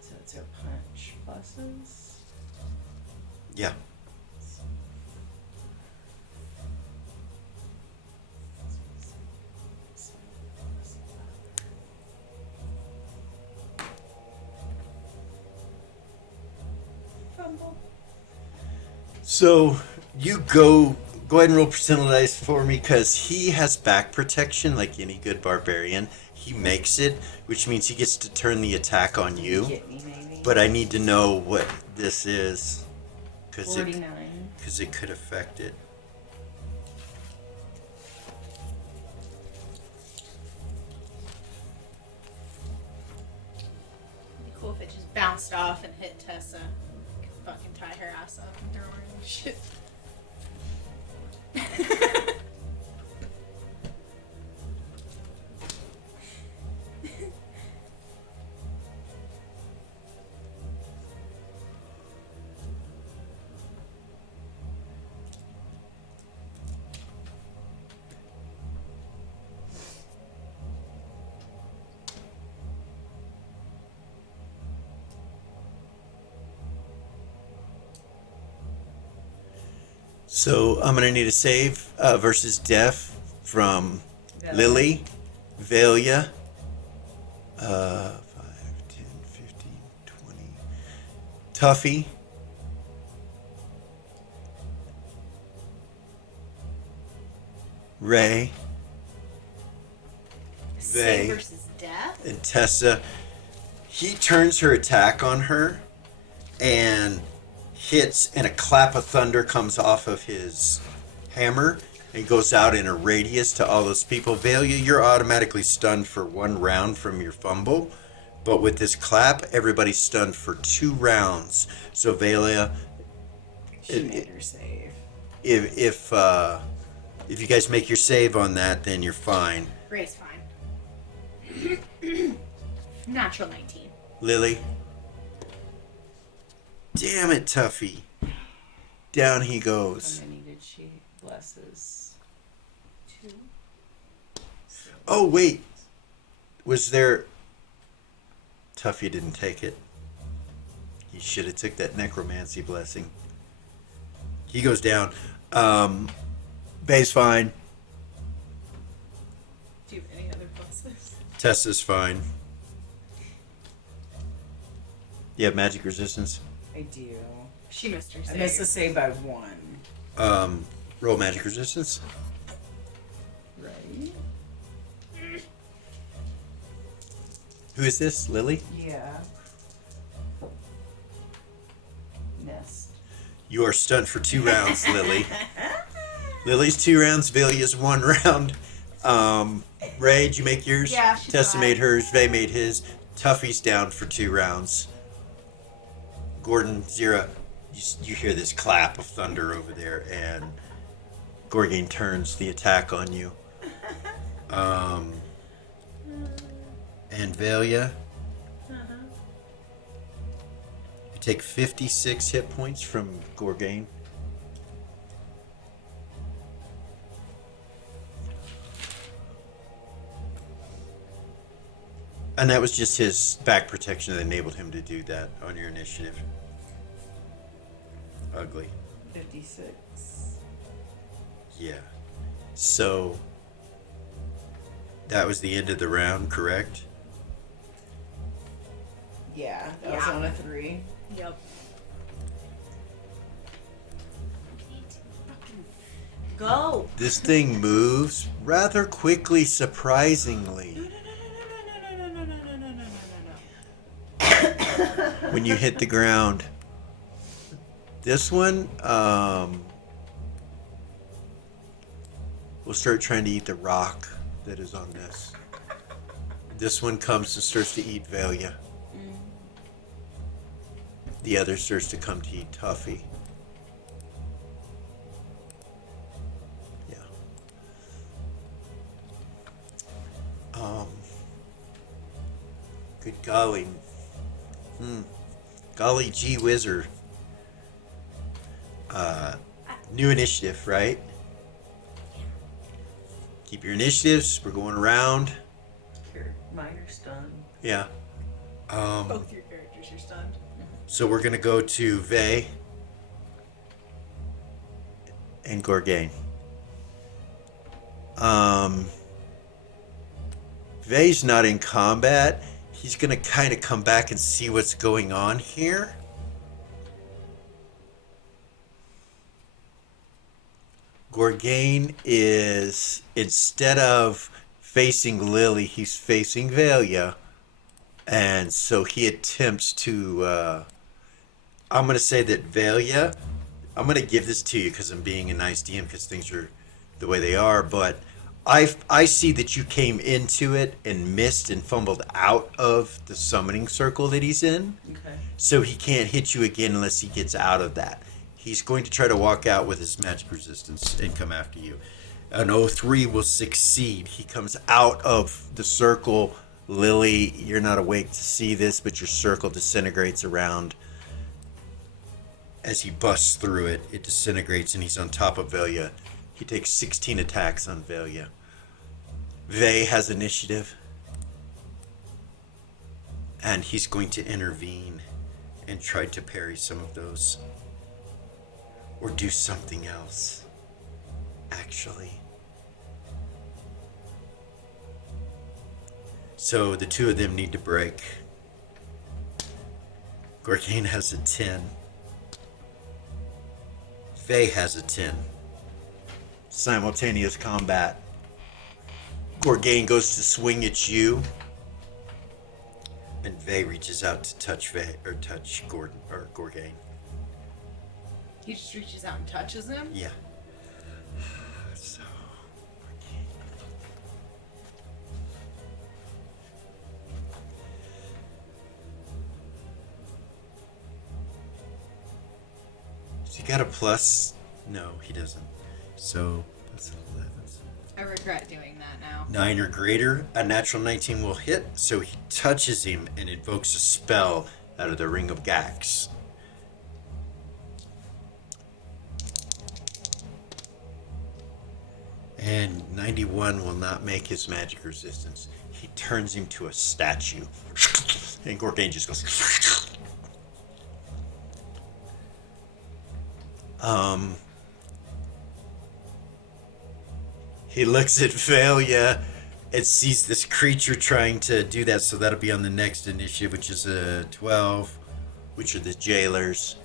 So it's your punch pluses. Yeah. Fumble. So you go ahead and roll percentilize for me because he has back protection like any good barbarian. He makes it, which means he gets to turn the attack on you. Get me maybe. But I need to know what this is because 49. it could affect it. It'd be cool if it just bounced off and hit Tessa. Could fucking tie her ass up and throw her in shit. So I'm gonna need a save versus death from Velia. Lily, Velia. 5, 10, 15, 20. Tuffy. Ray Save They- versus death? and Tessa. He turns her attack on her and hits, and a clap of thunder comes off of his hammer and goes out in a radius to all those people. Velia, you're automatically stunned for 1 round from your fumble, but with this clap, everybody's stunned for 2 rounds. So Velia, She made her save. if you guys make your save on that, then you're fine. Ray's fine. Natural 19. Lily. Damn it, Tuffy. Down he How goes. many did she blesses? 2. Oh, wait. Was there... Tuffy didn't take it. He should have took that necromancy blessing. He goes down. Bay's fine. Do you have any other blesses? Tessa's fine. You have magic resistance? I do. She missed her I save. missed the save by 1. Roll magic resistance. Right? Who is this? Lily? Yeah. Missed. You are stunned for 2 rounds, Lily. Lily's 2 rounds. Valia's 1 round. Ray, did you make yours? Yeah, she's Tessa fine. made hers. Vay made his. Tuffy's down for 2 rounds. Gordon, Zira, you hear this clap of thunder over there, and Gorgain turns the attack on you. And Valia, you take 56 hit points from Gorgain. And that was just his back protection that enabled him to do that on your initiative. Ugly. 56. Yeah. So, that was the end of the round, correct? Yeah, that was Yeah. on a 3. Yep. Go. This thing moves rather quickly, surprisingly. No. When you hit the ground. This one, will start trying to eat the rock that is on this. This one comes and starts to eat Valia. The other starts to come to eat Tuffy. Yeah. Good golly. Golly gee whizzer. New initiative, right? Keep your initiatives. We're going around. Mine are stunned. Yeah. Both your characters are stunned. So we're gonna go to Vay and Gorgain. Vay's not in combat. He's gonna kind of come back and see what's going on here. Gorgain is, instead of facing Lily, he's facing Valia. And so he attempts to, I'm going to say that Valia, I'm going to give this to you because I'm being a nice DM because things are the way they are, but I see that you came into it and missed and fumbled out of the summoning circle that he's in. Okay. So he can't hit you again unless he gets out of that. He's going to try to walk out with his magic resistance and come after you. An 03 will succeed. He comes out of the circle. Lily, you're not awake to see this, but your circle disintegrates around. As he busts through it, it disintegrates and he's on top of Valia. He takes 16 attacks on Valia. Vay has initiative. And he's going to intervene and try to parry some of those. Or do something else. Actually. So the two of them need to break. Gorgain has a 10. Vay has a 10. Simultaneous combat. Gorgain goes to swing at you. And Vay reaches out to touch Vay, or touch Gordon, or Gorgain. He just reaches out and touches him. Yeah. So, Has he got a plus? No, he doesn't. So, that's 11. I I regret doing that now. 9 or greater, a natural 19 will hit, so he touches him and invokes a spell out of the Ring of Gax. And 91 will not make his magic resistance. He turns him to a statue. And Gorgain just goes... He looks at Failure and sees this creature trying to do that, so that'll be on the next initiative, which is a 12, which are the jailers.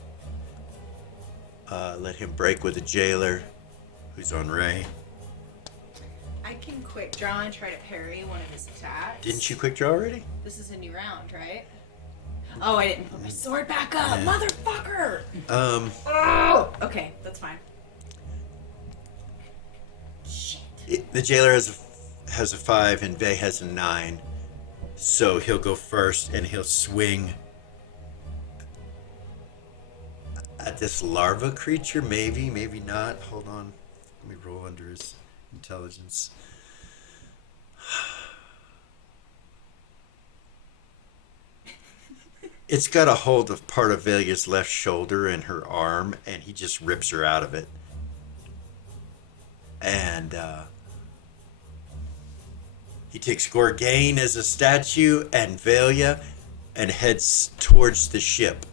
Let him break with the jailer, who's on Ray. I can quick draw and try to parry one of his attacks. Didn't you quick draw already? This is a new round, right? Oh, I didn't put my sword back up, motherfucker! Oh! Okay, that's fine. Shit. The jailer has a 5 and Vey has a 9. So he'll go first and he'll swing at this larva creature. Maybe, maybe not. Hold on. Let me roll under his intelligence. It's got a hold of part of Velia's left shoulder and her arm, and he just rips her out of it. And he takes Gorgain as a statue and Velia and heads towards the ship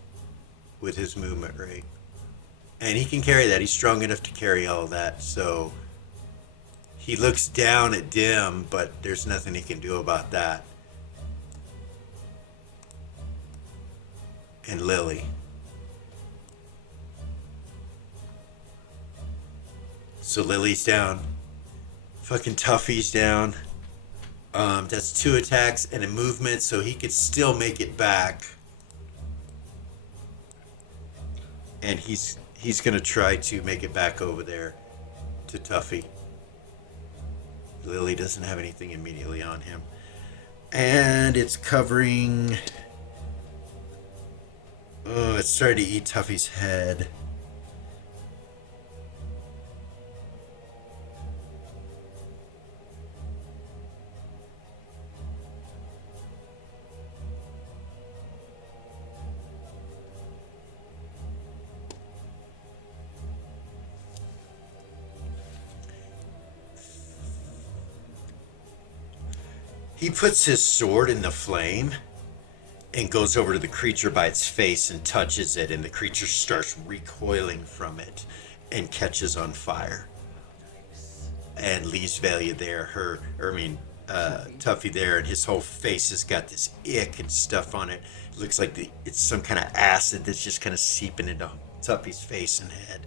with his movement rate. And he can carry that. He's strong enough to carry all that. So he looks down at Dim, but there's nothing he can do about that. And Lily. So Lily's down. Fucking Tuffy's down. That's 2 attacks and a movement, so he could still make it back. And he's gonna try to make it back over there to Tuffy. Lily doesn't have anything immediately on him. And it's covering... Oh, it's starting to eat Tuffy's head. He puts his sword in the flame and goes over to the creature by its face and touches it, and the creature starts recoiling from it and catches on fire. And leaves Velia there, Tuffy there, and his whole face has got this ick and stuff on it. It looks like it's some kind of acid that's just kind of seeping into Tuffy's face and head.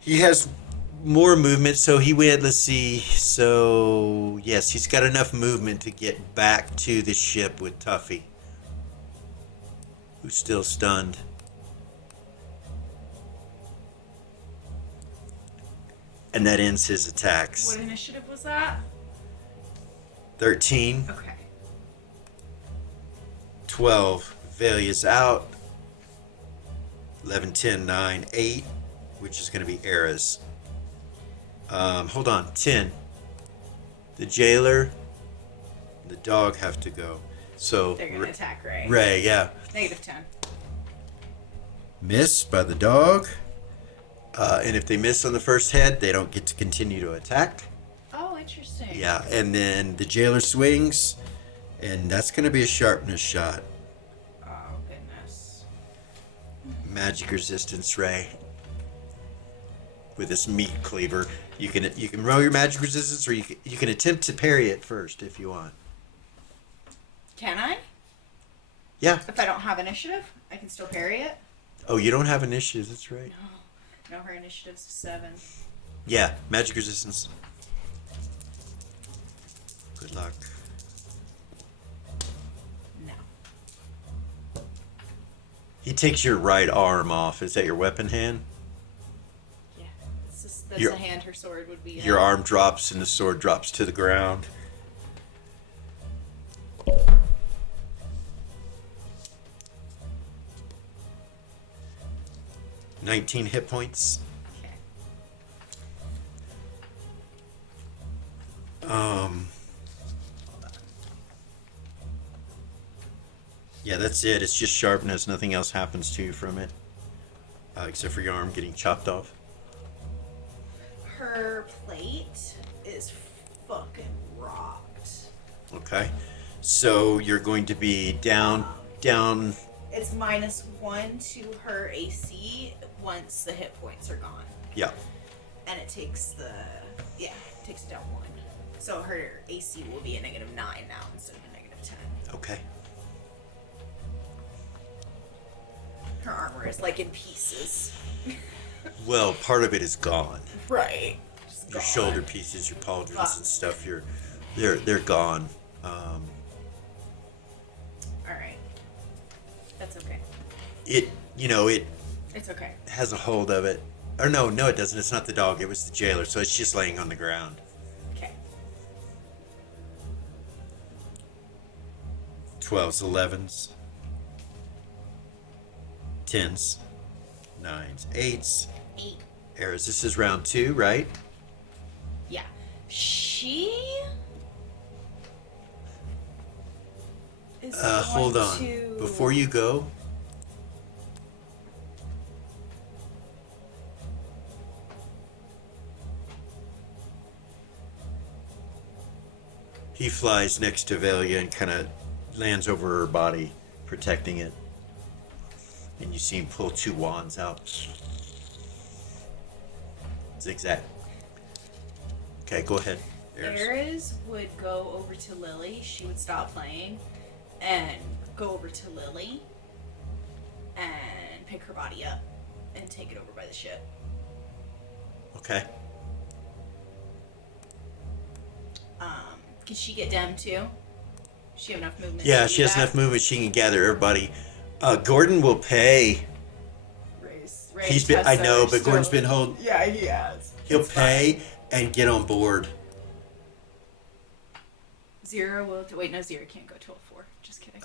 He has more movement, so he went, let's see, so yes, he's got enough movement to get back to the ship with Tuffy, who's still stunned. And that ends his attacks. What initiative was that? 13, Okay. 12, Velia's out. 11, 10, 9, 8, which is going to be Era's. Hold on, 10. The jailer, the dog have to go. So They're gonna attack Ray. Ray, yeah. -10. Miss by the dog. And if they miss on the first head, they don't get to continue to attack. Oh, interesting. Yeah, and then the jailer swings, and that's going to be a sharpness shot. Oh, goodness. Magic resistance, Ray. With this meat cleaver, you can roll your magic resistance, or you can attempt to parry it first if you want. Can I? Yeah. If I don't have initiative, I can still parry it? Oh, you don't have initiative. That's right. No, her initiative's 7. Yeah, magic resistance. Good luck. No. He takes your right arm off. Is that your weapon hand? Yeah. That's Your- the hand her sword would be in. Your arm drops and the sword drops to the ground. .19 hit points. Okay. Yeah, that's it. It's just sharpness. Nothing else happens to you from it, except for your arm getting chopped off. Her plate is fucking rocked. Okay, so you're going to be down. It's -1 to her AC once the hit points are gone. Yeah. And it takes it takes it down 1. So her AC will be a -9 now instead of a -10. Okay. Her armor is like in pieces. Well, part of it is gone. Right. Your shoulder pieces, your pauldrons and stuff. They're gone. Alright. That's okay. It It's okay. has a hold of it. Or no, it doesn't. It's not the dog. It was the jailer. So it's just laying on the ground. Okay. 12s, 11s, 10s, 9s, 8s. 8. Errors. This is round 2, right? Yeah. She is Hold going on. to... Before you go, he flies next to Velia and kind of lands over her body, protecting it. And you see him pull 2 wands out. Zigzag. Okay, go ahead. Eris. Eris would go over to Lily. She would stop playing and go over to Lily and pick her body up and take it over by the ship. Okay. Can she get dem too? She have enough movement? Yeah, to she do has that? enough movement. She can gather everybody. Gordon will pay. Ray He's been. I know, but Gordon's been holding. Yeah, he has. He'll It's pay and get on board. Zero will. Wait, no, Zero can't go to a 4. Just kidding.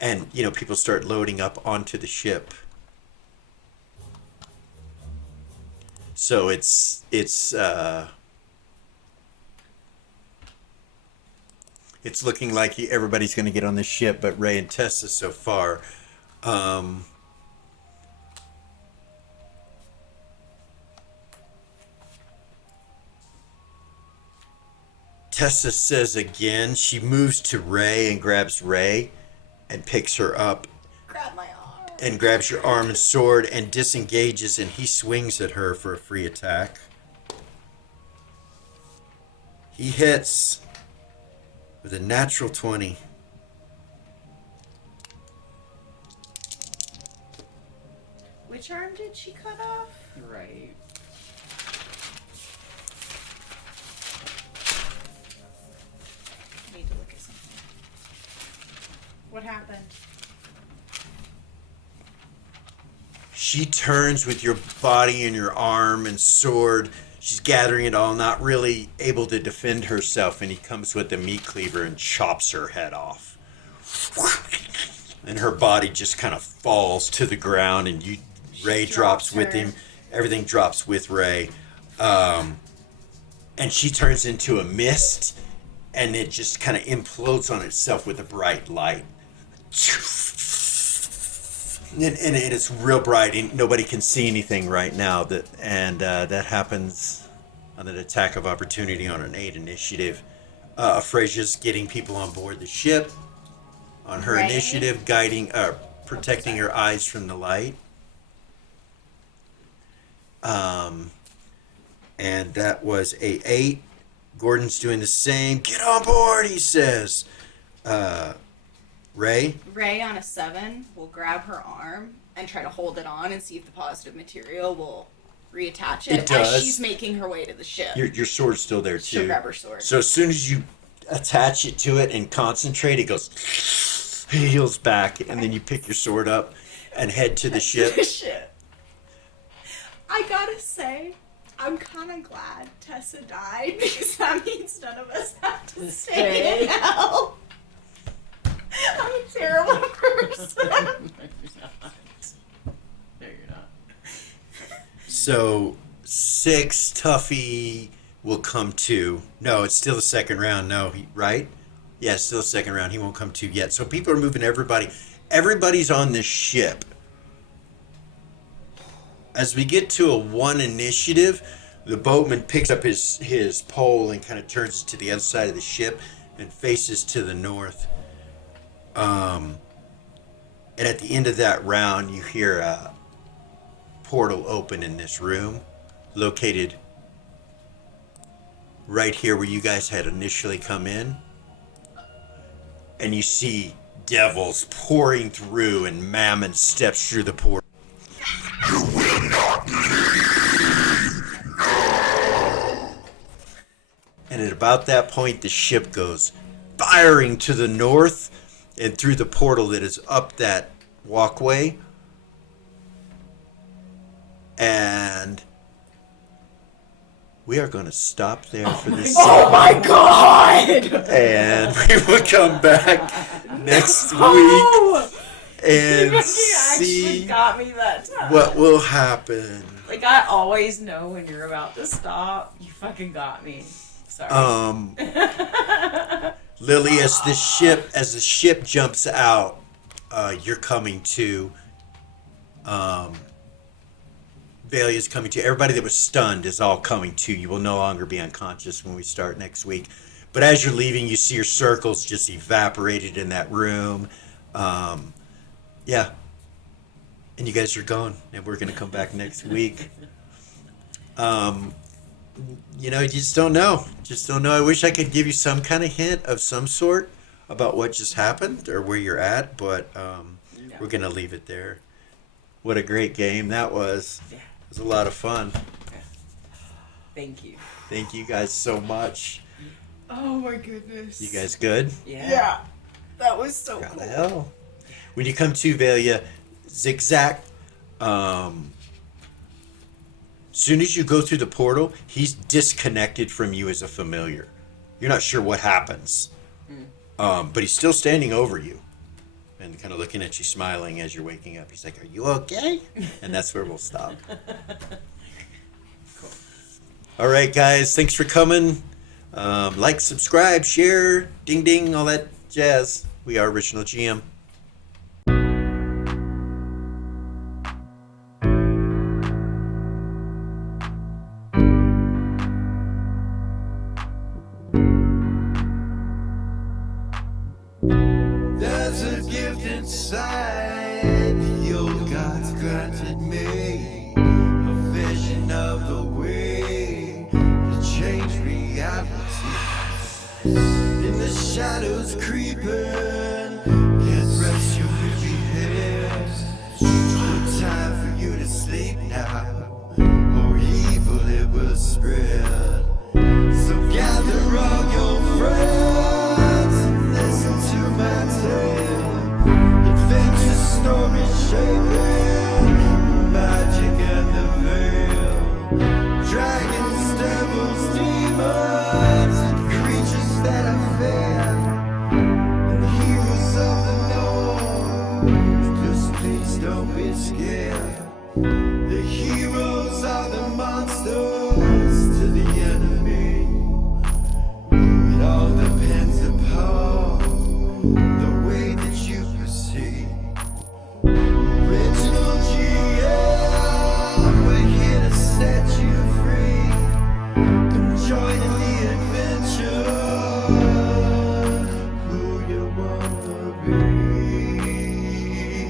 And people start loading up onto the ship. So it's looking like everybody's going to get on the ship, but Ray and Tessa so far. Tessa says again. She moves to Ray and grabs Ray and picks her up Grab my arm. and grabs your arm and sword and disengages, and he swings at her for a free attack. He hits with a natural 20. Which arm did she cut off? Right. I need to look at something. What happened? She turns with your body and your arm and sword. She's gathering it all, not really able to defend herself, and he comes with the meat cleaver and chops her head off. And her body just kind of falls to the ground, and Ray drops with her. him. Everything drops with Ray. And she turns into a mist, and it just kind of implodes on itself with a bright light. And it's real bright, and nobody can see anything right now. That happens on an attack of opportunity on an 8 initiative. Frasia's getting people on board the ship on her Right. initiative, protecting her eyes from the light. And that was a 8. Gordon's doing the same. Get on board, he says. Ray? Ray on a 7 will grab her arm and try to hold it on and see if the positive material will reattach it, It does. as she's making her way to the ship. Your sword's still there, too. She'll grab her sword. So as soon as you attach it to it and concentrate, it goes, heals back, and then you pick your sword up and head to the ship. Shit. I gotta say, I'm kind of glad Tessa died because that means none of us have to stay in hell. I'm a terrible person. No, you're not. No, you're not. So 6, Tuffy will come to. No, it's still the second round. No, right? Yeah, it's still the second round. He won't come to yet. So people are moving everybody. Everybody's on this ship. As we get to a 1 initiative, the boatman picks up his pole and kind of turns to the other side of the ship and faces to the north. And at the end of that round, you hear a portal open in this room, located right here where you guys had initially come in. And you see devils pouring through, and Mammon steps through the portal. And at about that point, the ship goes firing to the north and through the portal that is up that walkway. And we are going to stop there for this Oh my god! and we will come back next week and You actually see got me that time. what will happen. Like, I always know when you're about to stop. You fucking got me. Sorry. Lily, as the ship jumps out, you're coming to. Valia's coming to. Everybody that was stunned is all coming to. You will no longer be unconscious when we start next week. But as you're leaving, you see your circles just evaporated in that room. Yeah. And you guys are gone, and we're going to come back next week. You know, you just don't know. Just don't know. I wish I could give you some kind of hint of some sort about what just happened or where you're at, but we're going to leave it there. What a great game that was. Yeah. It was a lot of fun. Thank you. Thank you guys so much. Oh my goodness. You guys good? Yeah. That was so How cool. the hell? When you come to Valia, Zigzag, soon as you go through the portal, he's disconnected from you as a familiar. You're not sure what happens. But he's still standing over you and kind of looking at you, smiling as you're waking up. He's like, "Are you okay?" And that's where we'll stop. Cool. All right, guys. Thanks for coming. Like, subscribe, share, ding, ding, all that jazz. We are Original GM. There's a gift inside the old gods granted me, a vision of the way to change reality. In the shadows creeping, can't rest your weary head. No time for you to sleep now, or evil it will spread. So gather all your friends and listen to my tale. Adventure story shaping magic and the veil. Dragons, devils, demons, and creatures that I fear, and heroes of the known. Just please don't be scared. The heroes are the monsters to the enemy. It all depends upon the way that you proceed. Original GM, we're here to set you free. Come join in the adventure. Who you wanna be?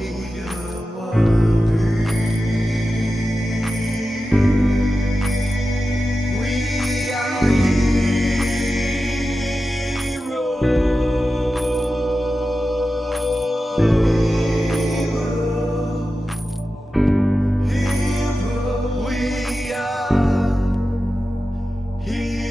Who you wanna be? We are heroes. We are heroes.